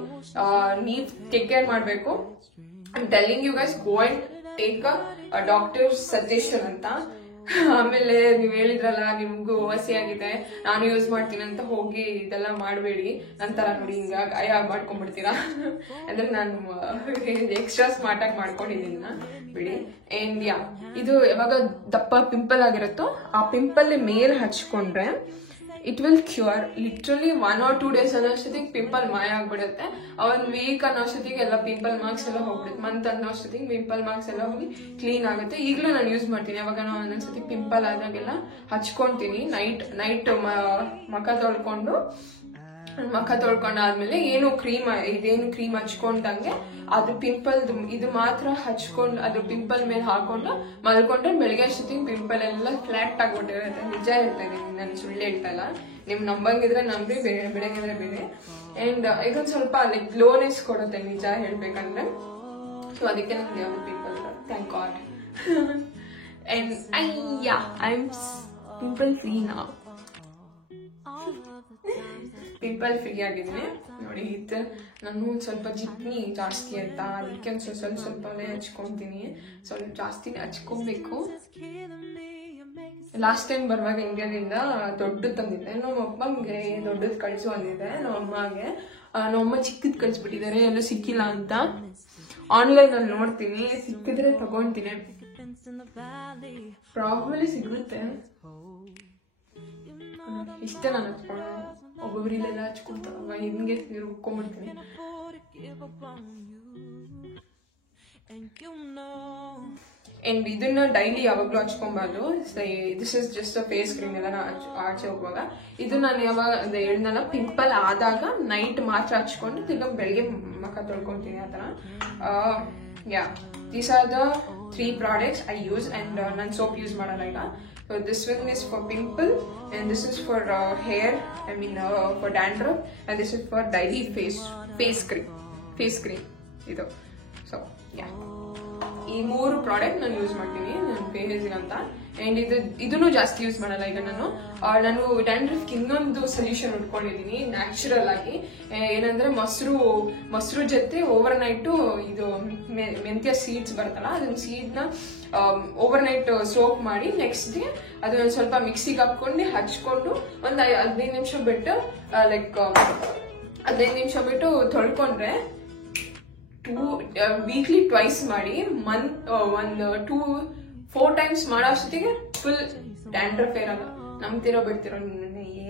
ನೀವ್ ಟೇಕ್ ಕೇರ್ ಮಾಡ್ಬೇಕು. I'm telling you guys, go and take a doctor suggestion ಅಂತ. ಆಮೇಲೆ ನೀವ್ ಹೇಳಿದ್ರಲ್ಲ ನಿಮ್ಗೂ ವಾಸಿ ಆಗಿದೆ ನಾನು ಯೂಸ್ ಮಾಡ್ತೀನಿ ಅಂತ ಹೋಗಿ ಇದೆಲ್ಲ ಮಾಡಬೇಡಿ. ನಂತರ ನೋಡಿ ಹಿಂಗ ಗಾಯ ಮಾಡ್ಕೊಂಡ್ಬಿಡ್ತೀರಾ. ಅಂದ್ರೆ ನಾನು ಎಕ್ಸ್ಟ್ರಾ ಸ್ಮಾರ್ಟ್ ಆಗಿ ಮಾಡ್ಕೊಂಡಿದ್ದೀನಿ ಬಿಡಿ. ಅಂಡ್ ಯಾ, ಇದು ಯಾವಾಗ ದಪ್ಪ ಪಿಂಪಲ್ ಆಗಿರುತ್ತೋ ಆ ಪಿಂಪಲ್ ಮೇಲೆ ಹಚ್ಕೊಂಡ್ರೆ it will cure. Literally 1 or 2 days ಅನ್ನೋಷ್ಟೊತ್ತಿಗೆ ಪಿಂಪಲ್ ಮಾಯ ಆಗ್ಬಿಡುತ್ತೆ. 1 week ಅನ್ನೋಷ್ಟೊತ್ತಿಗೆ ಎಲ್ಲ ಪಿಂಪಲ್ ಮಾರ್ಕ್ಸ್ ಎಲ್ಲ ಹೋಗ್ಬಿಡುತ್ತೆ. ಮಂತ್ ಅನ್ನೋಷ್ಟೊತ್ತಿಗೆ ಪಿಂಪಲ್ ಮಾರ್ಕ್ಸ್ ಎಲ್ಲ ಹೋಗಿ ಕ್ಲೀನ್ ಆಗುತ್ತೆ. ಈಗಲೂ ನಾನು ಯೂಸ್ ಮಾಡ್ತೀನಿ. ಯಾವಾಗ ನಾವು ಒಂದೊಂದ್ಸತಿ ಪಿಂಪಲ್ ಆದಾಗೆಲ್ಲ ಹಚ್ಕೊಂತೀನಿ. ನೈಟ್ ಮುಖ ತೊಳ್ಕೊಂಡಾದ್ಮೇಲೆ ಇದೇನು ಕ್ರೀಮ್ ಹಚ್ಕೊಂಡಂಗೆ ಅದು ಪಿಂಪಲ್ ಇದು ಮಾತ್ರ ಹಚ್ಕೊಂಡು ಅದ್ರ ಪಿಂಪಲ್ ಮೇಲೆ ಹಾಕೊಂಡು ಮಲ್ಕೊಂಡ್ರೆ ಬೆಳಿಗ್ಗೆ ಅಷ್ಟೊತ್ತಿಗೆ ಪಿಂಪಲ್ ಎಲ್ಲ ಫ್ಲಾಟ್ ಆಗ್ಬಿಟ್ಟಿರುತ್ತೆ. ನಿಜ ಹೇಳ್ತಾ ಇದೀನಿ, ನಾನು ಸುಳ್ಳು ಹೇಳ್ತಾ ಇಲ್ಲ. ನಿಮ್ ನಂಬಂಗಿದ್ರೆ ನಂಬಿ, ಬೆಳಗಿದ್ರೆ ಬೇರೆ. ಅಂಡ್ ಇದೊಂದು ಸ್ವಲ್ಪ ಲೈಕ್ ಗ್ಲೋನೆಸ್ ಕೊಡುತ್ತೆ ನಿಜ ಹೇಳ್ಬೇಕಂದ್ರೆ. ಸೊ ಅದಕ್ಕೆ ನಮ್ಗೆ ಯಾವ್ದು pimple thank god. And I am pimple free ನಾವ್. ಪಿಂಪಲ್ ಫ್ರೀ ಆಗಿದ್ದೀನಿ ನೋಡಿ. ಇದು ನಾನು ಸ್ವಲ್ಪ ಜಿಪ್ನಿ ಜಾಸ್ತಿ ಅಂತ ಅದಕ್ಕೆ ಸ್ವಲ್ಪನೇ ಹಚ್ಕೊಂತೀನಿ. ಸ್ವಲ್ಪ ಜಾಸ್ತಿನೇ ಹಚ್ಕೊಬೇಕು. ಲಾಸ್ಟ್ ಟೈಮ್ ಬರುವಾಗ ಇಂಡಿಯಾದಿಂದ ದೊಡ್ಡದು ತಂದಿದ್ದೆ. ನಮ್ಮ ಅಪ್ಪಂಗೆ ದೊಡ್ಡದು ಕಳಿಸು ಅಂದಿದೆ. ನಮ್ಮಮ್ಮ ಚಿಕ್ಕದ್ ಕಳಿಸ್ಬಿಟ್ಟಿದ್ದಾರೆ, ಎಲ್ಲ ಸಿಕ್ಕಿಲ್ಲ ಅಂತ. ಆನ್ಲೈನ್ ಅಲ್ಲಿ ನೋಡ್ತೀನಿ, ಸಿಕ್ಕಿದ್ರೆ ತಗೊಂತೀನಿ. ಪ್ರಾಬ್ಲಿ ಸಿಗುತ್ತೆ. ಇಷ್ಟ ನಾನು ಹಚ್ಕೊಳ್ಳೋ, ಒಬ್ಬೊಬ್ರಿಲೆಲ್ಲ ಹಚ್ಕೊಂತಾರ, ಹಿಂಗೆ ಹುಡ್ಕೊಂಡ್ಬಿಡ್ತೀನಿ. ಅಂಡ್ ಇದನ್ನ ಡೈಲಿ ಯಾವಾಗ್ಲೂ ಹಚ್ಕೊಬಾರ್ದು. This is just a face cream. ಎಲ್ಲ ಆಚೆ ಹೋಗುವಾಗ ಇದು ನಾನು ಯಾವಾಗ ಹೇಳಿದ್ನಲ್ಲ ಪಿಂಪಲ್ ಆದಾಗ ನೈಟ್ ಮಾತ್ರ ಹಚ್ಕೊಂಡು ತಿರ್ಗಾ ಬೆಳಗ್ಗೆ ಮುಖ ತೊಳ್ಕೊಂತೀನಿ ಆ ತರ. Yeah, these are the 3 products I use. and ನಾನು ಸೋಪ್ ಯೂಸ್ ಮಾಡಲ್ಲ ಈಗ. So this one is for pimple, and this is for hair, for dandruff, and this is for daily face cream idu. So yeah, ಈ 3 product ನಾನು use ಮಾಡ್ತೀನಿ ನನ್ನ ಫೇಸ್ಗೆ ಅಂತ. And ಇದನ್ನು ಜಾಸ್ತಿ ಯೂಸ್ ಮಾಡಲ್ಲ ಈಗ ನಾನು ಡ್ಯಾಂಡ್ರಫ್ಗೆ ಇನ್ನೊಂದು ಸೊಲ್ಯೂಷನ್ ಹುಡ್ಕೊಂಡಿದ್ದೀನಿ ನ್ಯಾಚುರಲ್ ಆಗಿ. ಏನಂದ್ರೆ ಮೊಸರು ಜೊತೆ ಓವರ್ ನೈಟ್ ಇದು ಮೆಂತ್ಯ ಸೀಡ್ಸ್ ಬರುತ್ತಲ್ಲ, ಅದನ್ನ ಸೀಡ್ನ ಓವರ್ ನೈಟ್ ಸೋಪ್ ಮಾಡಿ ನೆಕ್ಸ್ಟ್ ಡೇ ಅದನ್ನ ಸ್ವಲ್ಪ ಮಿಕ್ಸಿಗೆ ಹಾಕೊಂಡು ಹಚ್ಕೊಂಡು ಒಂದು 15 ನಿಮಿಷ ಬಿಟ್ಟು ತೊಳ್ಕೊಂಡ್ರೆ ವೀಕ್ಲಿ ಟ್ವೈಸ್ ಮಾಡಿ ಒಂದು 2-4 times ಮಾಡೋ ಅಷ್ಟೊತ್ತಿಗೆ ಫುಲ್ ಡ್ಯಾಂಡ್ರಫ್ ಇರಲ್ಲ. ನಂಬ್ತಿರೋ ಬಿಡ್ತಿರೋ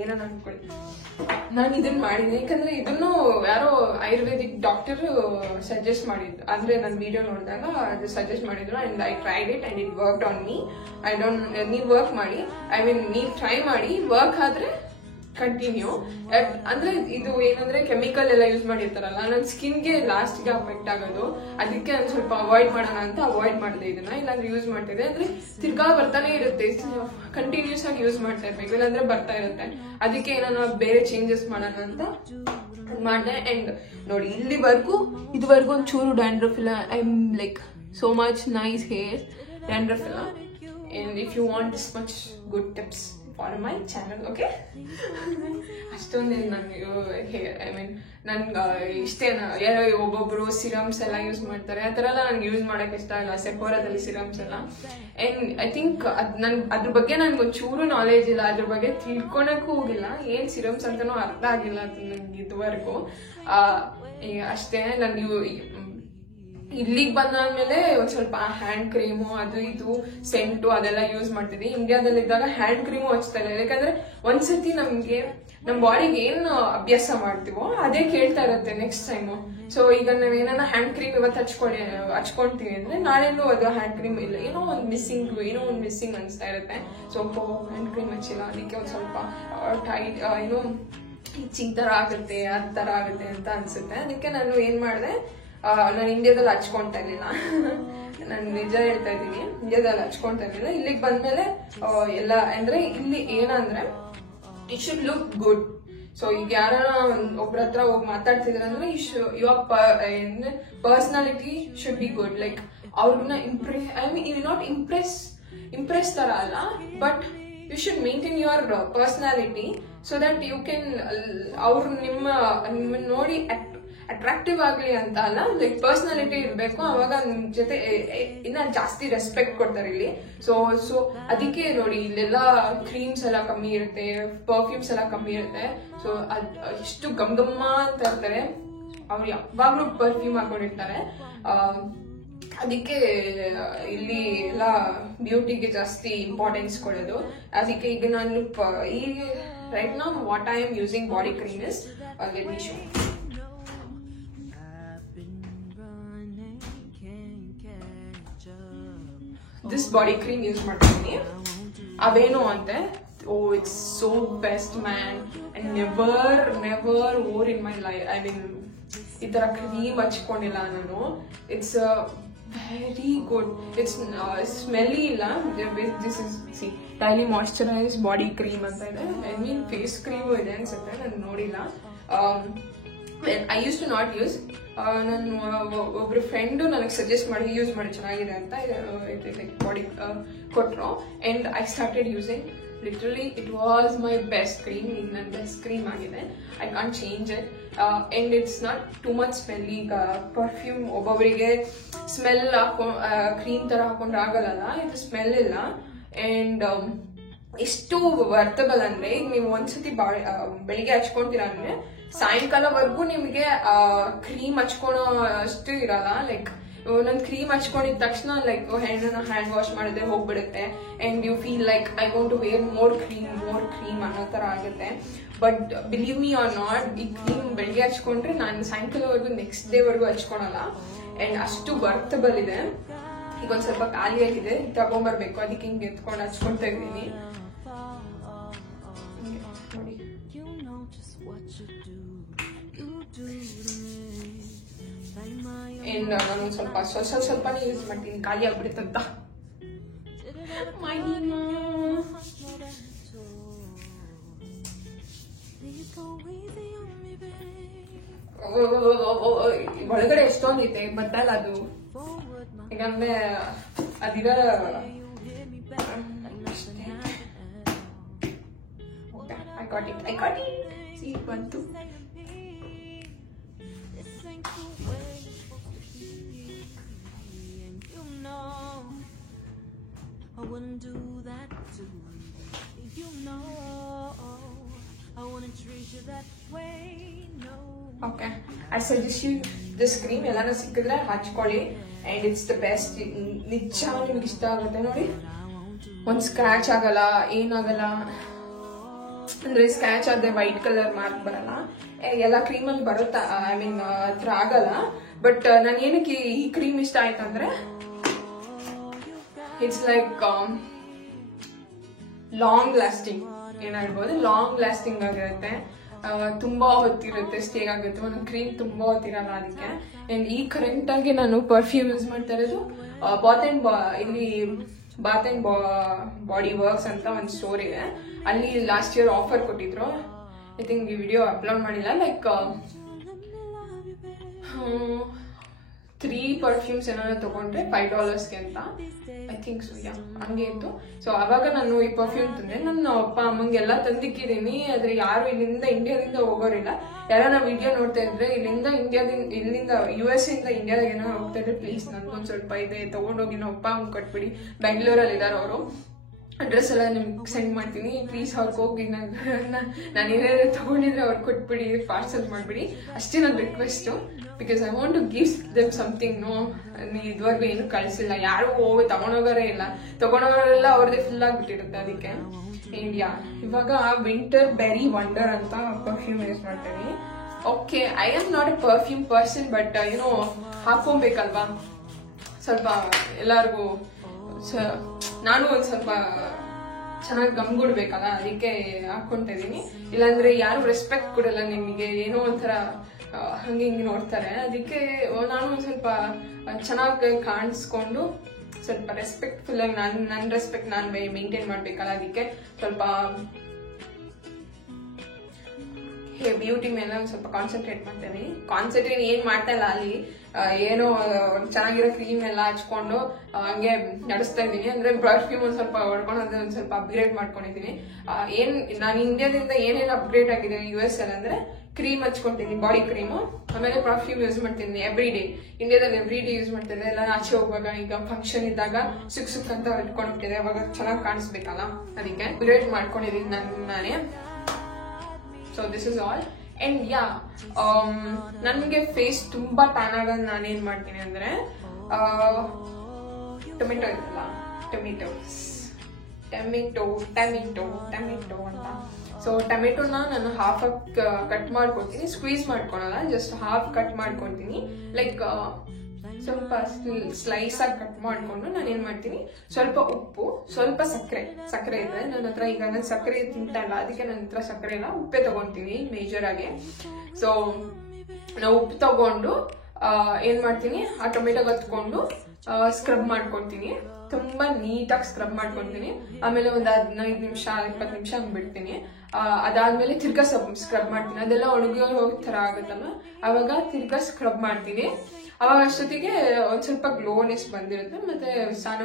ಏನನ್ನ ಅನ್ಕೊಳ್ಳಿ. ನಾನು ಇದನ್ನ ಮಾಡಿದ್ದೀನಿ ಯಾಕಂದ್ರೆ ಇದನ್ನು ಯಾರೋ ಆಯುರ್ವೇದಿಕ್ ಡಾಕ್ಟರ್ ಸಜೆಸ್ಟ್ ಮಾಡಿದ್ರು. ಅಂದ್ರೆ ನನ್ನ ವಿಡಿಯೋ ನೋಡಿದಾಗ ಅದು ಸಜೆಸ್ಟ್ ಮಾಡಿದ್ರು. And I tried it and it worked on me. ನೀವು ವರ್ಕ್ ಮಾಡಿ, ನೀವು ಟ್ರೈ ಮಾಡಿ, ವರ್ಕ್ ಆದ್ರೆ ಕಂಟಿನ್ಯೂ. ಅಂದ್ರೆ ಇದು ಏನಂದ್ರೆ ಕೆಮಿಕಲ್ ಎಲ್ಲ ಯೂಸ್ ಮಾಡಿರ್ತಾರಲ್ಲ, ನನ್ನ ಸ್ಕಿನ್ಗೆ ಲಾಸ್ಟ್ಗೆ ಅಫೆಕ್ಟ್ ಆಗೋದು. ಅದಕ್ಕೆ ನಾನು ಸ್ವಲ್ಪ ಅವಾಯ್ಡ್ ಮಾಡೋಣ ಅಂತ ಅವಾಯ್ಡ್ ಮಾಡಿದೆ ಇದನ್ನ. ಇಲ್ಲಾಂದ್ರೆ ಯೂಸ್ ಮಾಡ್ತಿದ್ದೆ ಅಂದ್ರೆ ತಿರ್ಗಾ ಬರ್ತಾನೆ ಇರುತ್ತೆ. ಕಂಟಿನ್ಯೂಸ್ ಆಗಿ ಯೂಸ್ ಮಾಡ್ತಾ ಇರ್ಬೇಕು, ಇಲ್ಲಾಂದ್ರೆ ಬರ್ತಾ ಇರುತ್ತೆ. ಅದಕ್ಕೆ ಏನಾನ ಬೇರೆ ಚೇಂಜಸ್ ಮಾಡೋಣ ಅಂತ ಮಾಡಿದೆ. ಅಂಡ್ ನೋಡಿ ಇದುವರೆಗೂ ಒಂಚೂರು ಡ್ಯಾಂಡ್ರಫ್ ಇಲ್ಲ. I am like so much nice hair, dandruff ಇಲ್ಲ. And if you want this much good tips for my channel, okay? ಅಷ್ಟೊಂದೇ ನನ್ಗೆ ಇಷ್ಟೇ. ಒಬ್ಬೊಬ್ರು ಸಿರಮ್ಸ್ ಎಲ್ಲ ಯೂಸ್ ಮಾಡ್ತಾರೆ, ಆ ಥರ ಎಲ್ಲ ನನ್ಗೆ ಯೂಸ್ ಮಾಡಕ್ ಇಷ್ಟ ಇಲ್ಲ. ಸೆಫೋರಾದಲ್ಲಿ ಸಿರಮ್ಸ್ ಎಲ್ಲ. ಅಂಡ್ ಐ ಥಿಂಕ್ ಅದ್ರ ಬಗ್ಗೆ ನನ್ಗೆ ಒಂಚೂರು ನಾಲೆಜ್ ಇಲ್ಲ, ಅದ್ರ ಬಗ್ಗೆ ತಿಳ್ಕೊಳಕ್ಕೂ ಹೋಗಿಲ್ಲ. ಏನ್ ಸಿರಮ್ಸ್ ಅಂತಾನೂ ಅರ್ಥ ಆಗಿಲ್ಲ ನನ್ಗೆ ಇದುವರೆಗೂ. ಅಷ್ಟೇ. ನಾನು ಇಲ್ಲಿಗೆ ಬಂದಾದ್ಮೇಲೆ ಒಂದ್ ಸ್ವಲ್ಪ ಹ್ಯಾಂಡ್ ಕ್ರೀಮು ಅದು ಇದು ಸೆಂಟು ಅದೆಲ್ಲ ಯೂಸ್ ಮಾಡ್ತಿದ್ವಿ. ಇಂಡಿಯಾದಲ್ಲಿದ್ದಾಗ ಹ್ಯಾಂಡ್ ಕ್ರೀಮು ಹಚ್ತಾ ಇಲ್ಲ. ಯಾಕಂದ್ರೆ ಒಂದ್ಸತಿ ನಮ್ ಬಾಡಿಗೆ ಏನ್ ಅಭ್ಯಾಸ ಮಾಡ್ತೀವೋ ಅದೇ ಕೇಳ್ತಾ ಇರುತ್ತೆ ನೆಕ್ಸ್ಟ್ ಟೈಮು. ಸೊ ಈಗ ನಾವೇನ ಹ್ಯಾಂಡ್ ಕ್ರೀಮ್ ಇವತ್ತು ಹಚ್ಕೊಂತೀವಿ ಅಂದ್ರೆ ನಾಳೆನೂ ಅದು ಹ್ಯಾಂಡ್ ಕ್ರೀಮ್ ಇಲ್ಲ, ಏನೋ ಒಂದು ಮಿಸ್ಸಿಂಗ್ ಅನಿಸ್ತಾ ಇರುತ್ತೆ. ಸೊ ಹ್ಯಾಂಡ್ ಕ್ರೀಮ್ ಹಚ್ಚಿಲ್ಲ, ಅದಕ್ಕೆ ಒಂದು ಸ್ವಲ್ಪ ಟೈಟ್ ಏನೋ ಇಚ್ಚಿಂಗ್ ತರ ಆಗುತ್ತೆ, ಅದ್ ತರ ಆಗುತ್ತೆ ಅಂತ ಅನ್ಸುತ್ತೆ. ಅದಕ್ಕೆ ನಾನು ಏನ್ ಮಾಡಿದೆ, ನಾನು ಇಂಡಿಯಾದಲ್ಲಿ ಹಚ್ಕೊಂತಾ ಇರ್ಲಿಲ್ಲ. ನಾನು ನಿಜ ಹೇಳ್ತಾ ಇದ್ದೀನಿ, ಇಂಡಿಯಾದಲ್ಲಿ ಹಚ್ಕೊಂತಾ ಇರ್ಲಿಲ್ಲ. ಇಲ್ಲಿಗೆ ಬಂದ್ಮೇಲೆ ಎಲ್ಲ ಅಂದ್ರೆ ಇಲ್ಲಿ ಏನಂದ್ರೆ it should look good. So ಈಗ ಯಾರ ಒಬ್ರ ಹತ್ರ ಹೋಗಿ ಮಾತಾಡ್ತಿದ್ರ ಅಂದ್ರೆ your personality should be good. Like ಅವ್ರನ್ನ ನಾಟ್ ಇಂಪ್ರೆಸ್ ತರ ಅಲ್ಲ, but you should maintain your personality so that you can ಅವ್ರು ನಿಮ್ಮ ನೋಡಿ ಅಟ್ರಾಕ್ಟಿವ್ ಆಗ್ಲಿ ಅಂತ ಅಲ್ಲ, ಲೈಕ್ ಪರ್ಸನಾಲಿಟಿ ಇರಬೇಕು. ಅವಾಗ ನಿಮ್ ಜೊತೆ ಇನ್ನ ಜಾಸ್ತಿ ರೆಸ್ಪೆಕ್ಟ್ ಕೊಡ್ತಾರೆ ಇಲ್ಲಿ. ಸೊ ಅದಕ್ಕೆ ನೋಡಿ ಇಲ್ಲೆಲ್ಲ ಕ್ರೀಮ್ಸ್ ಎಲ್ಲ ಕಮ್ಮಿ ಇರುತ್ತೆ, ಪರ್ಫ್ಯೂಮ್ಸ್ ಎಲ್ಲ ಕಮ್ಮಿ ಇರುತ್ತೆ. ಸೊ ಎಷ್ಟು ಗಮ್ಮ ಅಂತ ಇರ್ತಾರೆ, ಅವ್ರು ಯಾವಾಗ್ಲೂ ಪರ್ಫ್ಯೂಮ್ ಹಾಕೊಂಡಿರ್ತಾರೆ. ಅದಕ್ಕೆ ಇಲ್ಲಿ ಎಲ್ಲ ಬ್ಯೂಟಿಗೆ ಜಾಸ್ತಿ ಇಂಪಾರ್ಟೆನ್ಸ್ ಕೊಡೋದು. ಅದಕ್ಕೆ ಈಗ ನಾನು ಈಗ right now what I am using body cream is let me show. This body cream use ಮಾಡ್ತೀನಿ, ಅವೇನೋ ಅಂತೆ. It's so best man, and never ever in my life. I mean ಈ ತರ ಕ್ರೀಮ್ ಹಚ್ಕೊಂಡಿಲ್ಲ ನಾನು. It's very good. It's smelly ಇಲ್ಲ. This is C daily moisturise body cream ಅಂತ ಇದೆ. ಐ ಮೀನ್ ಫೇಸ್ ಕ್ರೀಮ್ ಇದೆ ಅನ್ಸುತ್ತೆ, ನಾನು ನೋಡಿಲ್ಲ. I use to not use. ನಾನು ಒಬ್ರು ಫ್ರೆಂಡು ನನಗೆ ಸಜೆಸ್ಟ್ ಮಾಡಿ ಯೂಸ್ ಮಾಡಿ ಚೆನ್ನಾಗಿದೆ ಅಂತ ಲೈಕ್ ಬಾಡಿ ಕೊಟ್ಟರು. And I started using. Literally it was my best cream. ಈಗ ನನ್ನ ಬೆಸ್ಟ್ ಕ್ರೀಮ್ ಆಗಿದೆ. I can't change it. And it's not too much smell. ಈಗ ಪರ್ಫ್ಯೂಮ್ ಒಬ್ಬೊಬ್ಬರಿಗೆ ಸ್ಮೆಲ್ ಕ್ರೀಮ್ ತರ ಹಾಕೊಂಡ್ರೆ ಆಗಲ್ಲ, ಇದು ಸ್ಮೆಲ್ ಇಲ್ಲ. ಅಂಡ್ ಎಷ್ಟು ವರ್ತಬಲ್ ಅಂದ್ರೆ, ಈಗ ನೀವು ಒಂದ್ಸತಿ ಬೆಳಿಗ್ಗೆ ಹಚ್ಕೊಂತೀರಾ ಅಂದ್ರೆ ಸಾಯಂಕಾಲವರೆಗೂ ನಿಮಗೆ ಕ್ರೀಮ್ ಹಚ್ಕೊಳೋ ಅಷ್ಟು ಇರಲ್ಲ. ಲೈಕ್ ಒಂದೊಂದು ಕ್ರೀಮ್ ಹಚ್ಕೊಂಡಿದ ತಕ್ಷಣ ಲೈಕ್ ಹ್ಯಾಂಡ್ ವಾಶ್ ಮಾಡಿದ್ರೆ ಹೋಗ್ಬಿಡುತ್ತೆ. And you feel like I want to wear more cream ಅನ್ನೋ ತರ ಆಗುತ್ತೆ. But believe me or not, ಈ ಕ್ರೀಮ್ ಬೆಳಿಗ್ಗೆ ಹಚ್ಕೊಂಡ್ರೆ ನಾನು ಸಾಯಂಕಾಲವರೆಗೂ ನೆಕ್ಸ್ಟ್ ಡೇ ವರ್ಗೂ ಹಚ್ಕೊಳಲ್ಲ. ಅಂಡ್ ಅಷ್ಟು ವರ್ತಬಲ್ ಇದೆ. ಈಗ ಒಂದ್ ಸ್ವಲ್ಪ ಖಾಲಿ ಆಗಿದೆ, ತಗೊಂಡ್ಬರ್ಬೇಕು. ಅದಕ್ಕೆ ಹಿಂಗೆ ಎತ್ಕೊಂಡು ಹಚ್ಕೊಂತಾ ಇದ್ದೀನಿ. ಅಂಡ್ ನಾನು ಸ್ವಲ್ಪನೇ ಯೂಸ್ ಮಾಡ್ತೀನಿ, ಖಾಲಿ ಆಗ್ಬಿಡುತ್ತಂತ. ಒಳಗಡೆ ಎಷ್ಟೊಂದಿದೆ ಗೊತ್ತಲ್ಲ ಅದು. ಯಾಕಂದ್ರೆ ಅದಿರ I got it. See, ಬಂತು. I wouldn't do that to you, know I wouldn't treat you that way, no. Okay, I suggest you this cream ಎಲ್ಲಾನ ಸಿಕ್ಕಿದ್ರೆ ಹಚ್ಕೊಳ್ಳಿ. and it's the best. ನಿಜ ನಿಮ್ಗೆ ಇಷ್ಟ ಆಗುತ್ತೆ ನೋಡಿ. ಒಂದ್ ಸ್ಕ್ರಾಚ್ ಆಗಲ್ಲ, ಏನಾಗಲ್ಲ. ಅಂದ್ರೆ ಸ್ಕ್ರಾಚ್ ಆದ್ರೆ ವೈಟ್ ಕಲರ್ ಮಾರ್ಕ್ ಬರಲ್ಲ. ಎಲ್ಲ ಕ್ರೀಮಲ್ಲಿ ಬರುತ್ತಾ, ಐ ಮೀನ್ ಹತ್ರ ಆಗಲ್ಲ. ಬಟ್ ನಾನು ಏನಕ್ಕೆ ಈ ಕ್ರೀಮ್ ಇಷ್ಟ ಆಯ್ತಂದ್ರೆ ಇಟ್ಸ್ ಲೈಕ್ ಲಾಂಗ್ ಲಾಸ್ಟಿಂಗ್. ಏನ್ ಹೇಳ್ಬೋದು, ಲಾಂಗ್ ಲಾಸ್ಟಿಂಗ್ ಆಗಿರುತ್ತೆ, ತುಂಬಾ ಹೊತ್ತಿರುತ್ತೆ, ಸ್ಟೇ ಆಗುತ್ತೆ. ಒಂದೊಂದು ಕ್ರೀಮ್ ತುಂಬಾ ಹೊತ್ತಿರಲ್ಲ ಅದಕ್ಕೆ. ಅಂಡ್ ಈ ಕರೆಂಟ್ ಆಗಿ ನಾನು ಪರ್ಫ್ಯೂಮ್ ಯೂಸ್ ಮಾಡ್ತಾ ಇರೋದು ಇಲ್ಲಿ ಬಾತ್ ಅಂಡ್ ಬಾಡಿ ವರ್ಕ್ಸ್ ಅಂತ ಒಂದು ಸ್ಟೋರ್ ಇದೆ. ಅಲ್ಲಿ ಲಾಸ್ಟ್ ಇಯರ್ ಆಫರ್ ಕೊಟ್ಟಿದ್ರು. ಐ ಥಿಂಕ್ ಈ ವಿಡಿಯೋ ಅಪ್ಲೋಡ್ ಮಾಡಿಲ್ಲ. ಲೈಕ್ 3 ಪರ್ಫ್ಯೂಮ್ಸ್ ಏನಾದ್ರು ತಗೊಂಡ್ರೆ $5 ಅಂತ ಐ ಥಿಂಕ್. ಸೊ ಯಾ ಹಂಗೆ ಇತ್ತು. ಸೊ ಅವಾಗ ನಾನು ಈ ಪರ್ಫ್ಯೂಮ್ ತಂದೆ. ನನ್ನ ಅಪ್ಪ ಅಮ್ಮಂಗೆಲ್ಲ ತಂದಿಕ್ಕಿದ್ದೀನಿ. ಆದ್ರೆ ಯಾರು ಇಂಡಿಯಾದಿಂದ ಹೋಗೋರಿಲ್ಲ. ಯಾರೋ ನಾವು ವಿಡಿಯೋ ನೋಡ್ತಾ ಇದ್ರೆ ಇಲ್ಲಿಂದ US ಇಂದ ಇಂಡಿಯಾದಾಗ ಏನೋ ಹೋಗ್ತಾ ಇದ್ರೆ ಪ್ಲೀಸ್ ನನ್ಗೊಂದು ಸ್ವಲ್ಪ ಇದೆ ತಗೊಂಡೋಗಿ ನಾವು ಅಪ್ಪ ಅಮ್ಮ ಕೊಟ್ಬಿಡಿ. ಬೆಂಗಳೂರಲ್ಲಿ ಇದಾರೆ ಅವರು. ಅಡ್ರೆಸ್ ಎಲ್ಲ ನಿಮ್ಗೆ ಸೆಂಡ್ ಮಾಡ್ತೀನಿ, ಪ್ಲೀಸ್ ಅವ್ರಿಗೆ ಹೋಗಿ ನಾನು ಏನಾದ್ರು ತಗೊಂಡಿದ್ರೆ ಅವ್ರಿಗೆ ಕೊಟ್ಬಿಡಿ, ಪಾರ್ಸಲ್ ಮಾಡಿಬಿಡಿ. ಅಷ್ಟೇ ನನ್ನ request. Because I want to give them something. No, ಇದುವರೆಗೂ ಏನು ಕಳಿಸಿಲ್ಲ, ಯಾರು ತಗೊಂಡೋಗೋರೇ ಇಲ್ಲ. ತಗೊಂಡೋಗೋರೆಲ್ಲ ಅವ್ರದ್ದೇ ಫುಲ್ ಆಗಿಬಿಟ್ಟಿರುತ್ತೆ ಅದಕ್ಕೆ. ಇಂಡಿಯಾ ಇವಾಗ ವಿಂಟರ್ ಬೆರಿ ವಂಡರ್ ಅಂತ ಪರ್ಫ್ಯೂಮ್ ಯೂಸ್ ಮಾಡ್ತೀನಿ. Okay, I am not a perfume person, but ಹಾಕೊಬೇಕಲ್ವಾ ಸ್ವಲ್ಪ ಎಲ್ಲಾರ್ಗು. ನಾನು ಒಂದ್ ಸ್ವಲ್ಪ ಚೆನ್ನಾಗಿ ಗಮ್ಗುಡ್ಬೇಕಲ್ಲ, ಅದಕ್ಕೆ ಹಾಕೊಂತ ಇದೀನಿ. ಇಲ್ಲಾಂದ್ರೆ ಯಾರು ರೆಸ್ಪೆಕ್ಟ್ ಕೊಡಲ್ಲ ನಿಮಗೆ, ಏನೋ ಒಂಥರ ಹಂಗೆ ಹಿಂಗೆ ನೋಡ್ತಾರೆ. ಅದಕ್ಕೆ ನಾನು ಒಂದ್ ಸ್ವಲ್ಪ ಚೆನ್ನಾಗಿ ಕಾಣಿಸ್ಕೊಂಡು ಸ್ವಲ್ಪ ರೆಸ್ಪೆಕ್ಟ್ಫುಲ್ ಆಗಿ ನನ್ನ ರೆಸ್ಪೆಕ್ಟ್ ನಾನು ಮೇಂಟೈನ್ ಮಾಡ್ಬೇಕಲ್ಲ, ಅದಕ್ಕೆ ಸ್ವಲ್ಪ ಬ್ಯೂಟಿ ಮೇಲೆ ಒಂದು ಸ್ವಲ್ಪ ಕಾನ್ಸಂಟ್ರೇಟ್ ಮಾಡ್ತೇನೆ. ಕಾನ್ಸಂಟ್ರೇಟ್ ಏನ್ ಮಾಡ್ತಾ ಇಲ್ಲ, ಅಲ್ಲಿ ಏನೋ ಚೆನ್ನಾಗಿರೋ ಕ್ರೀಮ್ ಎಲ್ಲ ಹಚ್ಕೊಂಡು ಹಂಗೆ ನಡೆಸ್ತಾ ಇದ್ದೀನಿ. ಅಂದ್ರೆ ಪರ್ಫ್ಯೂಮ್ ಒಂದ್ ಸ್ವಲ್ಪ ಹೊಡ್ಕೊಂಡು ಅದೇ ಒಂದ್ ಸ್ವಲ್ಪ ಅಪ್ಗ್ರೇಡ್ ಮಾಡ್ಕೊಂಡಿದ್ದೀನಿ. ನಾನು ಇಂಡಿಯಾದಿಂದ ಏನೇನು ಅಪ್ಗ್ರೇಡ್ ಆಗಿದೆ US ಅಲ್ಲಿ ಅಂದ್ರೆ ಕ್ರೀಮ್ ಹಚ್ಕೊಂತೀನಿ, ಬಾಡಿ ಕ್ರೀಮು, ಆಮೇಲೆ ಪರ್ಫ್ಯೂಮ್ ಯೂಸ್ ಮಾಡ್ತೀನಿ ಎವ್ರಿ ಡೇ. ಇಂಡಿಯಾದಲ್ಲಿ ಎವ್ರಿ ಡೇ ಯೂಸ್ ಮಾಡ್ತಿದ್ದೆ. ಎಲ್ಲ ಆಚೆ ಹೋಗುವಾಗ, ಈಗ ಫಂಕ್ಷನ್ ಇದ್ದಾಗ ಸುಕ್ ಅಂತ ಇಟ್ಕೊಂಡು ಹೋಗ್ತಿದ್ದೆ, ಅವಾಗ ಚೆನ್ನಾಗಿ ಕಾಣಿಸ್ಬೇಕಲ್ಲ, ಅದಕ್ಕೆ ಅಪ್ಗ್ರೇಡ್ ಮಾಡ್ಕೊಂಡಿದ್ದೀನಿ ನಾನೇ. So this is all. And yeah, ನನ್ಗೆ ಫೇಸ್ ತುಂಬಾ ಟ್ಯಾನ್ ಆಗೋದು ನಾನೇನ್ ಮಾಡ್ತೀನಿ ಅಂದ್ರೆ ಟೊಮೆಟೊ ಇದೆಯಲ್ಲ, ಟೊಮೆಟೊ ಅಂತ. ಸೊ ಟೊಮೆಟೊನ ನಾನು ಹಾಫ್ ಕಟ್ ಮಾಡ್ಕೊತೀನಿ, ಸ್ಕ್ವೀಸ್ ಮಾಡ್ಕೊಳಲ್ಲ, ಜಸ್ಟ್ ಹಾಫ್ ಕಟ್ ಮಾಡ್ಕೊತೀನಿ. ಲೈಕ್ ಸ್ವಲ್ಪ ಸ್ಲೈಸ್ ಆಗಿ ಕಟ್ ಮಾಡ್ಕೊಂಡು ನಾನು ಏನ್ ಮಾಡ್ತೀನಿ, ಸ್ವಲ್ಪ ಉಪ್ಪು, ಸ್ವಲ್ಪ ಸಕ್ಕರೆ ಇದೆ ನನ್ನ ಹತ್ರ. ಈಗ ನಾನು ಸಕ್ಕರೆ ತಿಂತಾ ಇಲ್ಲ, ಅದಕ್ಕೆ ನನ್ನ ಹತ್ರ ಸಕ್ಕರೆ ಇಲ್ಲ, ಉಪ್ಪೇ ತಗೊಂತೀನಿ ಮೇಜರ್ ಆಗಿ. ಸೊ ನಾವು ಉಪ್ಪು ತಗೊಂಡು ಏನ್ ಮಾಡ್ತೀನಿ, ಆ ಟೊಮೆಟೊ ಹತ್ಕೊಂಡು ಸ್ಕ್ರಬ್ ಮಾಡ್ಕೊತೀನಿ, ತುಂಬಾ ನೀಟಾಗಿ ಸ್ಕ್ರಬ್ ಮಾಡ್ಕೊತೀನಿ. ಆಮೇಲೆ ಒಂದು 15 ನಿಮಿಷ 20 ನಿಮಿಷ ಹಂಗ್ ಬಿಡ್ತೀನಿ. ಅದಾದ್ಮೇಲೆ ತಿರ್ಗಾ ಸ್ಕ್ರಬ್ ಮಾಡ್ತೀನಿ. ಅದೆಲ್ಲ ಒಣಗಿಯೋ ತರ ಆಗುತ್ತಲ್ಲ, ಅವಾಗ ತಿರ್ಗಾ ಸ್ಕ್ರಬ್ ಮಾಡ್ತೀನಿ. ಅವಾಗ ಅಷ್ಟೊತ್ತಿಗೆ ಒಂದ್ ಸ್ವಲ್ಪ ಗ್ಲೋನೆಸ್ ಬಂದಿರುತ್ತೆ. ಮತ್ತೆ ಸ್ನಾನ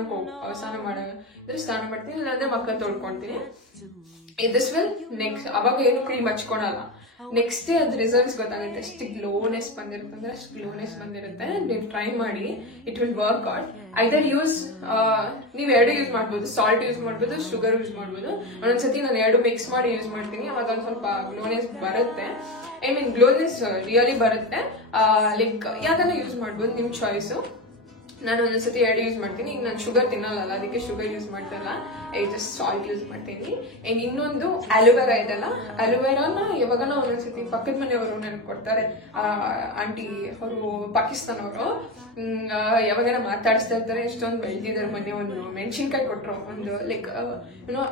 ಮಾಡ್ತೀನಿ, ಇಲ್ಲಾಂದ್ರೆ ಮಕ್ಕ ತೊಳ್ಕೊಂತೀನಿ. ದಿಸ್ ವಿಲ್ ನೆಕ್ಸ್ಟ್, ಅವಾಗ ಏನು ಕ್ರೀಮ್ ಹಚ್ಕೊಳಲ್ಲ. ನೆಕ್ಸ್ಟ್ ಡೇ ಅದ್ ರಿಸಲ್ಟ್ಸ್ ಗೊತ್ತಾಗುತ್ತೆ, ಎಷ್ಟು ಗ್ಲೋನೆಸ್ ಬಂದಿರುತ್ತೆ ಅಂದ್ರೆ ಅಷ್ಟು ಗ್ಲೋನೆಸ್ ಬಂದಿರುತ್ತೆ. ನೀವು ಟ್ರೈ ಮಾಡಿ, ಇಟ್ ವಿಲ್ ವರ್ಕ್ ಔಟ್. ಐದರ್ ನೀವು ಎರಡು ಯೂಸ್ ಮಾಡ್ಬೋದು, ಸಾಲ್ಟ್ ಯೂಸ್ ಮಾಡ್ಬೋದು, ಶುಗರ್ ಯೂಸ್ ಮಾಡ್ಬೋದು. ಒಂದೊಂದ್ಸತಿ ನಾನು ಎರಡು ಮಿಕ್ಸ್ ಮಾಡಿ ಯೂಸ್ ಮಾಡ್ತೀನಿ, ಅವಾಗ ಒಂದು ಸ್ವಲ್ಪ ಗ್ಲೋನೆಸ್ ಬರುತ್ತೆ. ಐ ಮೀನ್ ಗ್ಲೋನೆಸ್ ರಿಯಲಿ ಬರುತ್ತೆ. ಲೈಕ್ ಯಾವ್ದನ್ನ ಯೂಸ್ ಮಾಡ್ಬೋದು, ನಿಮ್ ಚಾಯ್ಸು. ನಾನು ಒಂದೊಂದ್ಸತಿ ಎರಡು ಯೂಸ್ ಮಾಡ್ತೀನಿ. ಈಗ ನಾನು ಶುಗರ್ ತಿನ್ನಲ್ಲ, ಅದಕ್ಕೆ ಶುಗರ್ ಯೂಸ್ ಮಾಡ್ತಲ್ಲ, ಜಸ್ಟ್ ಸಾಲ್ಟ್ ಯೂಸ್ ಮಾಡ್ತೀನಿ. ಅಂಡ್ ಇನ್ನೊಂದು ಅಲೋವೆರಾ ಇದೆಲ್ಲ, ಅಲೋವೆರಾನ ಯಾವಾಗನ ಒಂದೊಂದ್ಸತಿ ಪಕ್ಕದ ಮನೆಯವರು ನನಗೆ ಕೊಡ್ತಾರೆ. ಆಂಟಿ ಅವರು ಪಾಕಿಸ್ತಾನವರು, ಯಾವಾಗಾರ ಮಾತಾಡಿಸ್ತಾ ಇರ್ತಾರೆ. ಎಷ್ಟೊಂದು ಬೆಳೆದಿದ್ದಾರೆ. ಮೊನ್ನೆ ಒಂದು ಮೆಣಸಿನ್ಕಾಯಿ ಕೊಟ್ರು, ಒಂದು ಲೈಕ್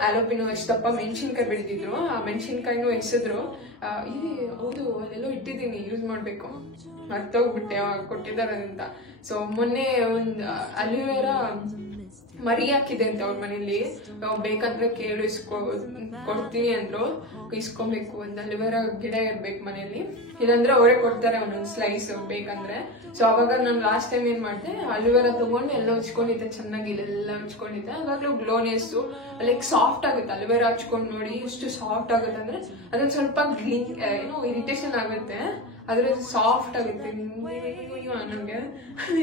ಆಲೋಪಿನೋ ಎಷ್ಟಪ್ಪ ಮೆಣಸಿನ್ಕಾಯಿ ಬೆಳೆದಿದ್ರು. ಆ ಮೆಣಸಿನ್ಕಾಯಿನೂ ಎಸೆದ್ರು. ಹೌದು, ಅಲ್ಲೆಲ್ಲೋ ಇಟ್ಟಿದ್ದೀನಿ, ಯೂಸ್ ಮಾಡ್ಬೇಕು, ಮರ್ತೋಗ್ಬಿಟ್ಟೆ ಕೊಟ್ಟಿದ್ದಾರೆ ಅಂತ. ಸೊ ಮೊನ್ನೆ ಒಂದು ಅಲೋವೆರಾ ಮರಿ ಹಾಕಿದೆ ಅಂತ ಅವ್ರ ಮನೇಲಿ, ಬೇಕಂದ್ರೆ ಕೇಳು ಕೊಡ್ತೀನಿ ಅಂದ್ರು. ಇಸ್ಕೊಬೇಕು, ಒಂದು ಅಲೋವೆರಾ ಗಿಡ ಇರ್ಬೇಕು ಮನೇಲಿ, ಇಲ್ಲಾಂದ್ರೆ ಅವರೇ ಕೊಡ್ತಾರೆ ಒಂದೊಂದು ಸ್ಲೈಸ್ ಬೇಕಂದ್ರೆ. ಸೊ ಅವಾಗ ನಾನು ಲಾಸ್ಟ್ ಟೈಮ್ ಏನ್ ಮಾಡಿದೆ, ಅಲೋವೆರಾ ತಗೊಂಡು ಎಲ್ಲ ಹಚ್ಕೊಂಡಿದ್ದೆ, ಚೆನ್ನಾಗಿ ಇಲ್ಲೆಲ್ಲ ಹಚ್ಕೊಂಡಿದ್ದೆ. ಅವಾಗ್ಲೂ ಗ್ಲೋನೆಸ್ಸು ಲೈಕ್ ಸಾಫ್ಟ್ ಆಗುತ್ತೆ. ಅಲೋವೆರಾ ಹಚ್ಕೊಂಡು ನೋಡಿ ಎಷ್ಟು ಸಾಫ್ಟ್ ಆಗುತ್ತೆ ಅಂದ್ರೆ, ಅದೊಂದು ಸ್ವಲ್ಪ ಏನೋ ಇರಿಟೇಷನ್ ಆಗುತ್ತೆ, ಆದ್ರೆ ಸಾಫ್ಟ್ ಆಗುತ್ತೆ. ನಮ್ಗೆ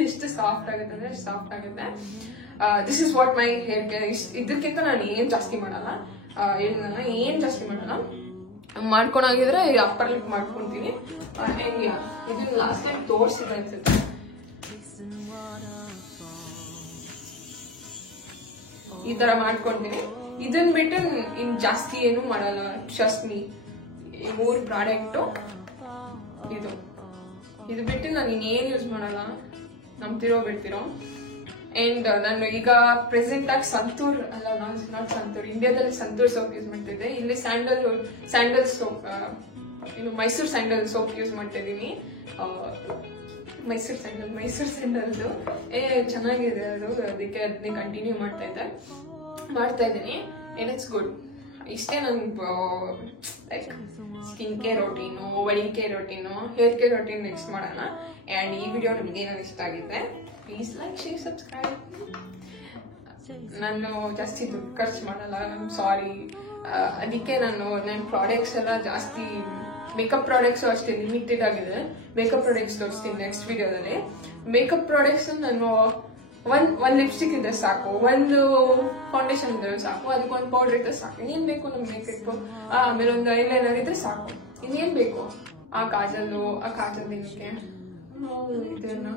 ಎಷ್ಟು ಸಾಫ್ಟ್ ಆಗುತ್ತೆ ಅಂದ್ರೆ ಸಾಫ್ಟ್ ಆಗುತ್ತೆ. This is what my hair care. ಇದಕ್ಕಿಂತ ನಾನು ಏನ್ ಜಾಸ್ತಿ ಮಾಡಲ್ಲ, ಏನ್ ಜಾಸ್ತಿ ಮಾಡಲ್ಲ. ಮಾಡ್ಕೊಂಡಾಗಿದ್ರೆ ಅಪ್ಪರ್ ಲಿಪ್ ಮಾಡ್ಕೊಂತೀನಿ. ಇದನ್ನ ಲಾಸ್ಟ್ ಟೈಮ್ ತೋರಿಸಿದೆ ಅನ್ಸುತ್ತೆ. ಈ ತರ ಮಾಡ್ಕೊಂತೀನಿ. ಇದನ್ ಬಿಟ್ಟು ಇನ್ ಜಾಸ್ತಿ ಏನು ಮಾಡಲ್ಲ. ಟ್ರಸ್ಟ್ ಮೀ, ಈ 3 ಪ್ರಾಡಕ್ಟ್ ಇದು ಬಿಟ್ಟು ನಾನು ಇನ್ನೇನು ಯೂಸ್ ಮಾಡಲ್ಲ. ನಂಬ್ತಿರೋ ಬಿಡ್ತಿರೋ. ಅಂಡ್ ನಾನು ಈಗ ಪ್ರೆಸೆಂಟ್ ಆಗಿ ಸಂತೂರ್ ಅಲ್ಲ, ನಾಟ್ ಸಂತೂರ್, ಇಂಡಿಯಾದಲ್ಲಿ ಸಂತೂರ್ ಸೋಪ್ ಯೂಸ್ ಮಾಡ್ತಿದ್ದೆ. ಇಲ್ಲಿ sandal soap, Mysuru sandal soap use ಮಾಡ್ತಾ ಇದೀನಿ. ಮೈಸೂರು ಸ್ಯಾಂಡಲ್ದು ಚೆನ್ನಾಗಿದೆ ಅದು, ಅದಕ್ಕೆ ಅದನ್ನೇ ಕಂಟಿನ್ಯೂ ಮಾಡ್ತಾ ಇದ್ದೀನಿ. And it's good. ಇಷ್ಟೇ ನನ್ like skin care routine, wedding care routine, hair care routine next ಮಾಡೋಣ. ಅಂಡ್ ಈ ವಿಡಿಯೋ ನಿಮ್ಗೆ ಏನಾದ್ರು ಇಷ್ಟ ಆಗಿದೆ, ಪ್ಲೀಸ್ ಲೈಕ್, ಶೇರ್, ಸಬ್ಸ್ಕ್ರೈಬ್. ನಾನು ಜಾಸ್ತಿ ದುಡ್ಡು ಖರ್ಚು ಮಾಡಲ್ಲ, ಸಾರಿ. ಅದಕ್ಕೆ ನನ್ನ ಪ್ರಾಡಕ್ಟ್ಸ್ ಎಲ್ಲ ಜಾಸ್ತಿ, ಮೇಕಪ್ ಪ್ರಾಡಕ್ಟ್ಸ್ ಅಷ್ಟೇ ಲಿಮಿಟೆಡ್ ಆಗಿದೆ. ಮೇಕಪ್ ಪ್ರಾಡಕ್ಟ್ಸ್ ತೋರಿಸ್ತೀನಿ ನೆಕ್ಸ್ಟ್ ವಿಡಿಯೋದಲ್ಲಿ. ಮೇಕಪ್ ಪ್ರಾಡಕ್ಟ್ಸ್ ನಾನು ಒಂದ್ ಲಿಪ್ಸ್ಟಿಕ್ ಇದ್ರೆ ಸಾಕು, ಒಂದು ಫೌಂಡೇಶನ್ ಇದ್ರೆ ಸಾಕು, ಅದಕ್ಕೊಂದು ಪೌಡರ್ ಇದ್ರೆ ಸಾಕು. ಇನ್ನೇನ್ ಬೇಕು ನಮ್ ಮೇಕಪ್? ಆಮೇಲೆ ಒಂದು ಐಲೈನರ್ ಇದ್ರೆ ಸಾಕು, ಇನ್ನೇನ್ ಬೇಕು? ಆ ಕಾಜಲ್ ಏನಕ್ಕೆ ಇದನ್ನ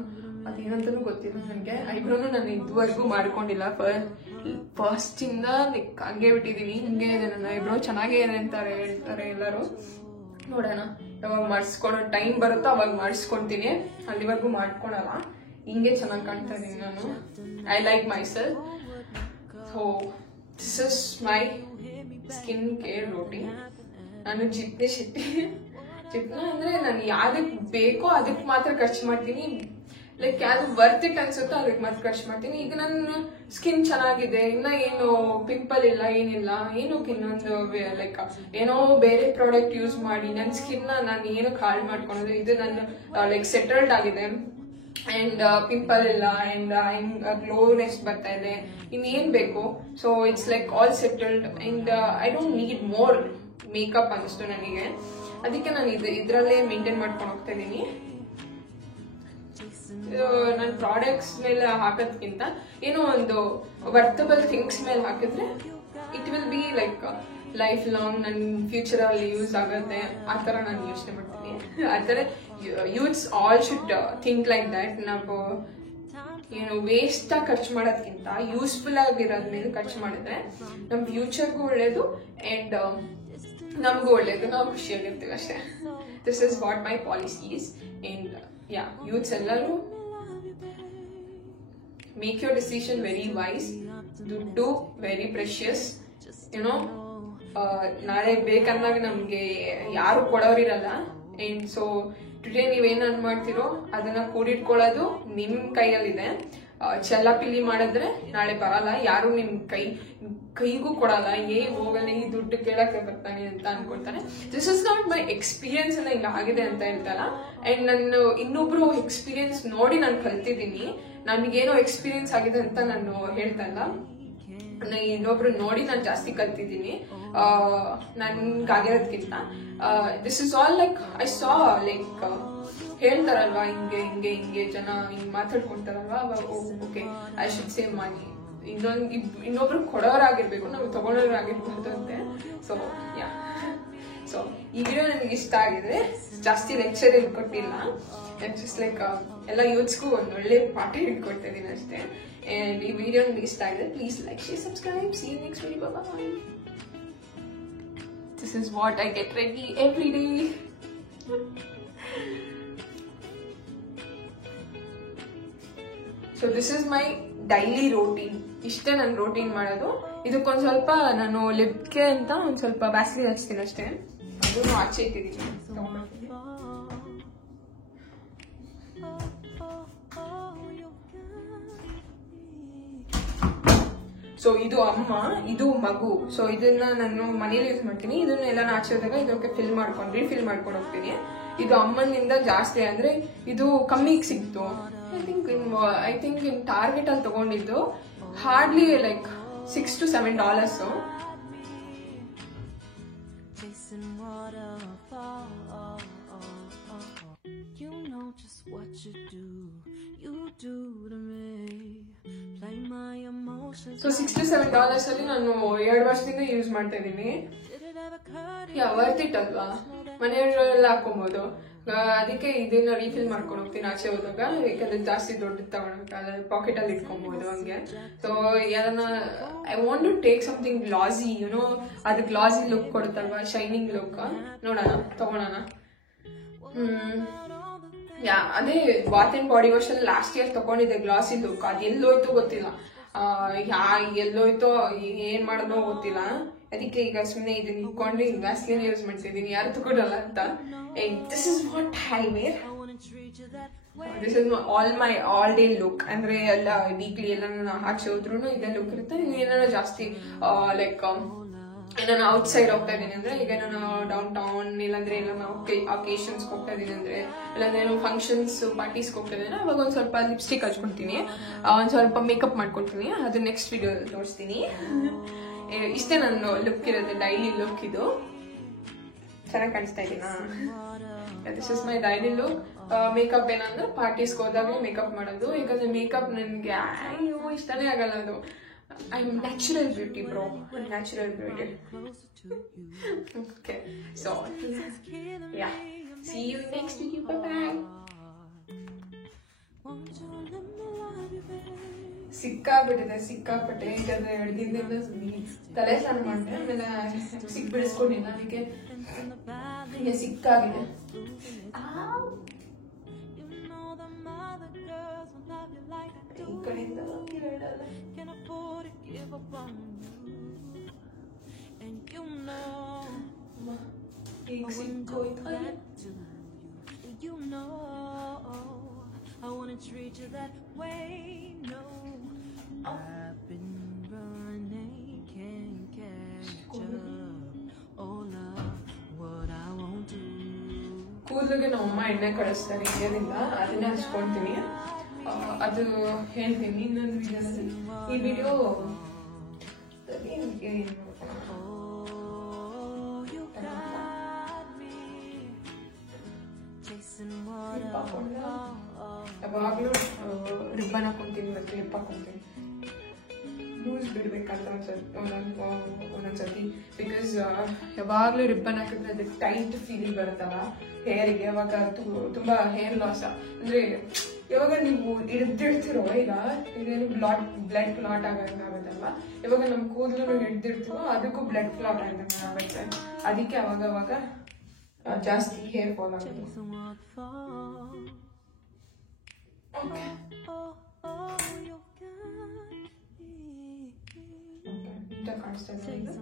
ಅದೇನಂತನೂ ಗೊತ್ತಿಲ್ಲ ನನಗೆ. ಐಬ್ರೋನು ನಾನು ಇದುವರೆಗೂ ಮಾಡ್ಕೊಂಡಿಲ್ಲ. ಫಸ್ಟ್ ಇಂದ ಹಂಗೆ ಬಿಟ್ಟಿದೀನಿ. ಹಿಂಗೆ ಇದೆ ನನ್ನ ಐಬ್ರೋ, ಚೆನ್ನಾಗೇ ಇದೆ ಅಂತಾರೆ, ಹೇಳ್ತಾರೆ ಎಲ್ಲರೂ. ನೋಡೋಣ, ಯಾವಾಗ ಮಾಡಿಸ್ಕೊಳೋ ಟೈಮ್ ಬರುತ್ತೋ ಅವಾಗ ಮಾಡಿಸ್ಕೊತೀನಿ. ಅಲ್ಲಿವರೆಗೂ ಮಾಡ್ಕೊಳಲ್ಲ. ಹಿಂಗೆ ಚೆನ್ನಾಗಿ ಕಾಣ್ತಾ ಇದೀನಿ ನಾನು. I like my self. So this is my skin care routine. ನಾನು ಜಿಪ್ನಿ ಅಂದ್ರೆ ನಾನು ಯಾವ್ದಕ್ಕೆ ಬೇಕೋ ಅದಕ್ಕೆ ಮಾತ್ರ ಖರ್ಚು ಮಾಡ್ತೀನಿ. ಲೈಕ್ ಯಾವ್ದು ವರ್ತ್ ಇಟ್ ಅನ್ಸುತ್ತೋ ಅದಕ್ಕೆ ಮಾತ್ರ ಖರ್ಚು ಮಾಡ್ತೀನಿ. ಈಗ ನನ್ನ ಸ್ಕಿನ್ ಚೆನ್ನಾಗಿದೆ, ಇನ್ನ ಏನು ಪಿಂಪಲ್ ಇಲ್ಲ, ಏನಿಲ್ಲ, ಏನಕ್ಕೆ ಇನ್ನೊಂದು ಲೈಕ್ ಏನೋ ಬೇರೆ ಪ್ರಾಡಕ್ಟ್ ಯೂಸ್ ಮಾಡಿ ನನ್ನ ಸ್ಕಿನ್ ನಾನು ಏನಕ್ಕೆ ಹಾಳು ಮಾಡ್ಕೊಳೋದು. ಇದು ನನ್ನ ಲೈಕ್ ಸೆಟಲ್ಡ್ ಆಗಿದೆ ಅಂಡ್ ಪಿಂಪಲ್ ಇಲ್ಲ ಅಂಡ್ ಗ್ಲೋನೆಸ್ ಬರ್ತಾ ಇದೆ. ಇನ್ನೇನ್ ಬೇಕು? So it's like all settled and I don't need more makeup ಅನಿಸ್ತು ನನಗೆ. ಅದಕ್ಕೆ ನಾನು ಇದ್ರಲ್ಲೇ ಮೇಂಟೈನ್ ಮಾಡ್ಕೊಂಡು ಹೋಗ್ತಾ ಇದ್ದೀನಿ. ನನ್ನ ಪ್ರಾಡಕ್ಟ್ಸ್ ಮೇಲೆ ಹಾಕೋದ್ಕಿಂತ ಏನೋ ಒಂದು ವರ್ತಬಲ್ ಥಿಂಗ್ಸ್ ಮೇಲೆ ಹಾಕಿದ್ರೆ it will be like life long ನನ್ನ ಫ್ಯೂಚರ್ ಅಲ್ಲಿ ಯೂಸ್ ಆಗುತ್ತೆ. ಆ ತರ ನಾನು ಯೋಚನೆ ಮಾಡ್ತೀನಿ. ಆ ತರ youths all should think like that. ನಾವು ಏನು ವೇಸ್ಟ್ ಆಗಿ ಖರ್ಚು ಮಾಡೋದ್ಕಿಂತ ಯೂಸ್ಫುಲ್ ಆಗಿರೋದ್ ಮೇಲೆ ಖರ್ಚು ಮಾಡಿದ್ರೆ ನಮ್ಮ ಫ್ಯೂಚರ್ಗೂ ಒಳ್ಳೇದು ಅಂಡ್ ನಮಗೂ ಒಳ್ಳೇದು. ನಾವು ಖುಷಿಯಾಗಿರ್ತೀವಿ ಅಷ್ಟೇ. This is what my policy is. And yeah, youths ಎಲ್ಲರೂ make your decision very wise. ದುಡ್ಡು ವೆರಿ ಪ್ರೆಷಿಯಸ್. ಯುನೋ, ನಾಳೆ ಬೇಕಂದಾಗ ನಮ್ಗೆ ಯಾರು ಕೊಡೋರಿರಲ್ಲ. ಅಂಡ್ ಸೊ ಟುಡೇ ನೀವೇನ್ ಮಾಡ್ತೀರೋ ಅದನ್ನ ಕೂಡಿಟ್ಕೊಳ್ಳೋದು ನಿಮ್ ಕೈಯಲ್ಲಿದೆ. ಚೆಲ್ಲಾಪಿಲ್ಲಿ ಮಾಡಿದ್ರೆ ನಾಳೆ ಬರಲ್ಲ, ಯಾರು ನಿಮ್ ಕೈಗೂ ಕೊಡಲ್ಲ. ಹೋಗಲ್ಲ, ಈ ದುಡ್ಡು ಕೇಳಕ್ಕೆ ಬರ್ತಾನೆ ಅಂತ ಅನ್ಕೊಳ್ತಾನೆ. This is not my experience ಎಲ್ಲ ಹಿಂಗಾಗಿದೆ ಅಂತ ಹೇಳ್ತಲ್ಲ. ಅಂಡ್ ನಾನು ಇನ್ನೊಬ್ರು ಎಕ್ಸ್ಪೀರಿಯನ್ಸ್ ನೋಡಿ ನಾನು ಕಲ್ತಿದ್ದೀನಿ. ನನಗೇನೋ ಎಕ್ಸ್ಪೀರಿಯನ್ಸ್ ಆಗಿದೆ ಅಂತ ನಾನು ಹೇಳ್ತಾ ಇಲ್ಲ. ಇನ್ನೊಬ್ರು ನೋಡಿ ನಾನು ಜಾಸ್ತಿ ಕಲ್ತಿದ್ದೀನಿ ನನ್ಗಾಗಿರೋದ್ಕಿಂತ. This is all like I saw like ಹೇಳ್ತಾರಲ್ವಾ, ಹಿಂಗೆ ಜನ ಹಿಂಗ್ ಮಾತಾಡ್ಕೊಂತಾರಲ್ವಾ, okay I should save money. ಇನ್ನೊಬ್ರು ಕೊಡೋರಾಗಿರ್ಬೇಕು, ನಾವು ತಗೊಳ್ಳೋರಾಗಿರ್ಬಾರ್ದು ಅಂತೆ. ಸೊ ಯಾ, ಸೊ ಈ ವಿಡಿಯೋ ನನಗೆ ಇಷ್ಟ ಆಗಿದೆ. ಜಾಸ್ತಿ ಲೆಕ್ಚರ್ ಹೇಳ್ಕೊಟ್ಟಿಲ್ಲ, ಜಸ್ಟ್ ಲೈಕ್ ಎಲ್ಲ ಯೂತ್ಸ್ಗೂ ಒಂದು ಒಳ್ಳೆ ಪಾಠ ಹೇಳ್ಕೊಡ್ತಾ ಇದೀನಿ ಅಷ್ಟೇ. ಅಂಡ್ ಈ ವಿಡಿಯೋ ನಿಮಗೆ ಇಷ್ಟ ಆಗಿದೆ, please like, share, subscribe. See you next video. Bye. This is what I get ready every day. So this is my daily routine. ಇಷ್ಟೇ ನನ್ನ ರೋಟೀನ್ ಮಾಡೋದು. ಇದಕ್ಕೊಂದ್ ಸ್ವಲ್ಪ ನಾನು ಲಿಪ್ಗೆ ಅಂತ ಒಂದ್ ಸ್ವಲ್ಪ ವ್ಯಾಸ್ಲಿನ್ ಹಚ್ತೀನಿ ಅಷ್ಟೇ. ಅದನ್ನು ಆಚೆ ಇಟ್ಟಿದ್ದೀನಿ. ಸೊ ಇದು ಅಮ್ಮ, ಇದು ಮಗು. ಸೊ ಇದನ್ನ ನಾನು ಮನೇಲಿ ಯೂಸ್ ಮಾಡ್ತೀನಿ. ಇದನ್ನೆಲ್ಲ ಆಚೆ ಹೋದಾಗ ಇದಕ್ಕೆ ರೀಫಿಲ್ ಮಾಡ್ಕೊಂಡು ಹೋಗ್ತೀನಿ. ಇದು ಅಮ್ಮನಿಂದ ಜಾಸ್ತಿ ಅಂದ್ರೆ ಇದು ಕಮ್ಮಿಗೆ ಸಿಕ್ತು. ಐ ಥಿಂಕ್ ಇನ್ ಟಾರ್ಗೆಟ್ ಅಲ್ಲಿ ತಗೊಂಡಿದ್ದು hardly like $6 to $7. So $6 to $7 ಅಲ್ಲಿ ನಾನು 2 ವರ್ಷದಿಂದ ಯೂಸ್ ಮಾಡ್ತಾ ಇದ್ದೀನಿ. ವರ್ತ್ ಇಟ್ ಅಲ್ವಾ, ಮನೆಯಲ್ಲೆಲ್ಲ ಹಾಕೊಬಹುದು. ಅದಕ್ಕೆ ಇದನ್ನ ರೀಫಿಲ್ ಮಾಡ್ಕೊಂಡು ಹೋಗ್ತೀನಿ ಆಚೆ ಹೋದಾಗ. ಯಾಕಂದ್ರೆ ಜಾಸ್ತಿ ದೊಡ್ಡ ತಗೊಳ್ಬೇಕಾದ್ರೆ ಪಾಕೆಟ್ ಅಲ್ಲಿ ಇಟ್ಕೊಬಹುದು ಹಂಗೆ. ಸೊ ಯಾರನ್ನ I want to take something glossy, you know, ಅದು ಗ್ಲಾಸಿ ಲುಕ್ ಕೊಡುತ್ತಲ್ವಾ, ಶೈನಿಂಗ್ ಲುಕ್. ನೋಡೋಣ, ತಗೊಳೋಣ. ಯಾ, ಅದೇ ಬಾತ್ ಅಂಡ್ ಬಾಡಿ ವಾಶ್ ಅಲ್ಲಿ ಲಾಸ್ಟ್ ಇಯರ್ ತಗೊಂಡಿದ್ದೆ ಗ್ಲಾಸಿ ಲುಕ್. ಅದು ಎಲ್ಲೋಯ್ತು ಗೊತ್ತಿಲ್ಲ, ಎಲ್ಲೋಯ್ತೋ ಏನ್ ಮಾಡೋದೋ ಗೊತ್ತಿಲ್ಲ. ಅದಕ್ಕೆ ಈಗ ಸುಮ್ಮನೆ ಇದನ್ನ ಇಟ್ಕೊಂಡು ವ್ಯಾಸ್ಲಿನ್ ಯೂಸ್ ಮಾಡ್ತಿದ್ದೀನಿ, ಯಾರು ತಗೊಳಲ್ಲ ಅಂತ. This is what I wear. This is all day look. ಅಂದ್ರೆ ಎಲ್ಲ ವೀಕ್ಲಿ ಎಲ್ಲ ನಾನು ಆಚೆ ಹೋದ್ರು ಇದೇ ಲುಕ್ ಇರುತ್ತೆ. ಏನಾರ ಜಾಸ್ತಿ ಲೈಕ್ ನಾನು ಔಟ್ ಸೈಡ್ ಹೋಗ್ತಾ ಇದೀನಿ ಅಂದ್ರೆ, ಈಗ ನಾನು ಡೌನ್ ಟೌನ್ ಇಲ್ಲಾಂದ್ರೆ ಎಲ್ಲ ಅಕೇಶನ್ಸ್ ಹೋಗ್ತಾ ಇದೀನಿ ಅಂದ್ರೆ, ಇಲ್ಲಾಂದ್ರೆ ಫಂಕ್ಷನ್ಸ್ ಪಾರ್ಟೀಸ್ ಹೋಗ್ತಾ ಇದೀನಿ, ಅವಾಗ ಒಂದ್ ಸ್ವಲ್ಪ ಲಿಪ್ಸ್ಟಿಕ್ ಹಚ್ಕೊಳ್ತೀನಿ, ಒಂದ್ ಸ್ವಲ್ಪ ಮೇಕಪ್ ಮಾಡ್ಕೊಳ್ತೀನಿ. ಅದು ನೆಕ್ಸ್ಟ್ ವಿಡಿಯೋ ತೋರಿಸ್ತೀನಿ. ಇಷ್ಟೇ ನನ್ನ ಲುಕ್ ಇರೋದು, ಡೈಲಿ ಲುಕ್. ಇದು ಚೆನ್ನಾಗಿ ಕಾಣಿಸ್ತಾ ಇದೀನಾ? This is my daily look. Makeup ಏನಂದ್ರೆ ಪಾರ್ಟೀಸ್ಗೆ ಹೋದಾಗ ಮೇಕಪ್ ಮಾಡೋದು. ಯಾಕಂದ್ರೆ ಮೇಕಪ್ ನನ್ಗೆ ಇಷ್ಟನೇ ಆಗಲ್ಲ. ಅದು I'm natural beauty, bro. Natural beauty. Okay, so yeah. See you next video. Bye bye. ಸಿಕ್ಕಾಪಟ್ಟೆ ಯಾಕಂದ್ರೆ 2 ದಿನದಿಂದ ತಲೆ ಸ್ನಾನ ಮಾಡಿದೆ, ಆಮೇಲೆ ಬಿಡಿಸ್ಕೊಂಡಿಲ್ಲ, ಅದಕ್ಕೆ ಹಿಂಗೆ ಸಿಕ್ಕಾಗಿದೆ. ಈ ಕಡೆಯಿಂದ ಈಗ ಸಿಕ್ಕೋಯ್ತು. I wanna treat you that way. No, I've been running, can't catch up. Oh love, what I won't do. ಕೂದಲಿಗೆ ನಮ್ಮಮ್ಮ ಎಣ್ಣೆ ಕಳಿಸ್ತಾರೆ ಇಂಡಿಯಾದಿಂದ, ಅದನ್ನೇ ಹಚ್ಕೊಳ್ತೀನಿ. ಅದು ಹೇಳ್ತೀನಿ ಇನ್ನೊಂದು ವಿಡಿಯೋದಲ್ಲಿ. ಈ ವಿಡಿಯೋ ಯಾವಾಗಲೂ ರಿಬ್ಬನ್ ಹಾಕೊಂತೀನಿ ಮತ್ತು ಕ್ಲಿಪ್ ಹಾಕೊಂತೀನಿ. ಲೂಸ್ ಬಿಡ್ಬೇಕಂತ ಒಂದೊಂದ್ಸತಿ, ಬಿಕಾಸ್ ಯಾವಾಗಲೂ ರಿಬ್ಬನ್ ಹಾಕಿದ್ರೆ ಅದಕ್ಕೆ ಟೈಟ್ ಫೀಲಿಂಗ್ ಬರುತ್ತಲ್ಲ ಹೇರಿಗೆ, ಅವಾಗ ತುಂಬ ಹೇರ್ ಲಾಸ್. ಅಂದರೆ ಯಾವಾಗ ನೀವು ಹಿಡ್ದಿಡ್ತಿರೋ, ಈಗ ಇದೇನು ಬ್ಲಡ್ ಕ್ಲಾಟ್ ಆಗೋಂಗಾಗುತ್ತಲ್ವ, ಇವಾಗ ನಮ್ಮ ಕೂದಲು ಹಿಡ್ದಿಡ್ತೀವೋ ಅದಕ್ಕೂ ಬ್ಲಡ್ ಕ್ಲಾಟ್ ಆಗುತ್ತೆ. ಅದಕ್ಕೆ ಅವಾಗ ಜಾಸ್ತಿ ಹೇರ್ ಫಾಲ್ ಆಗುತ್ತೆ. ಕಾಣಿಸ್ತಾ ಇದೆ.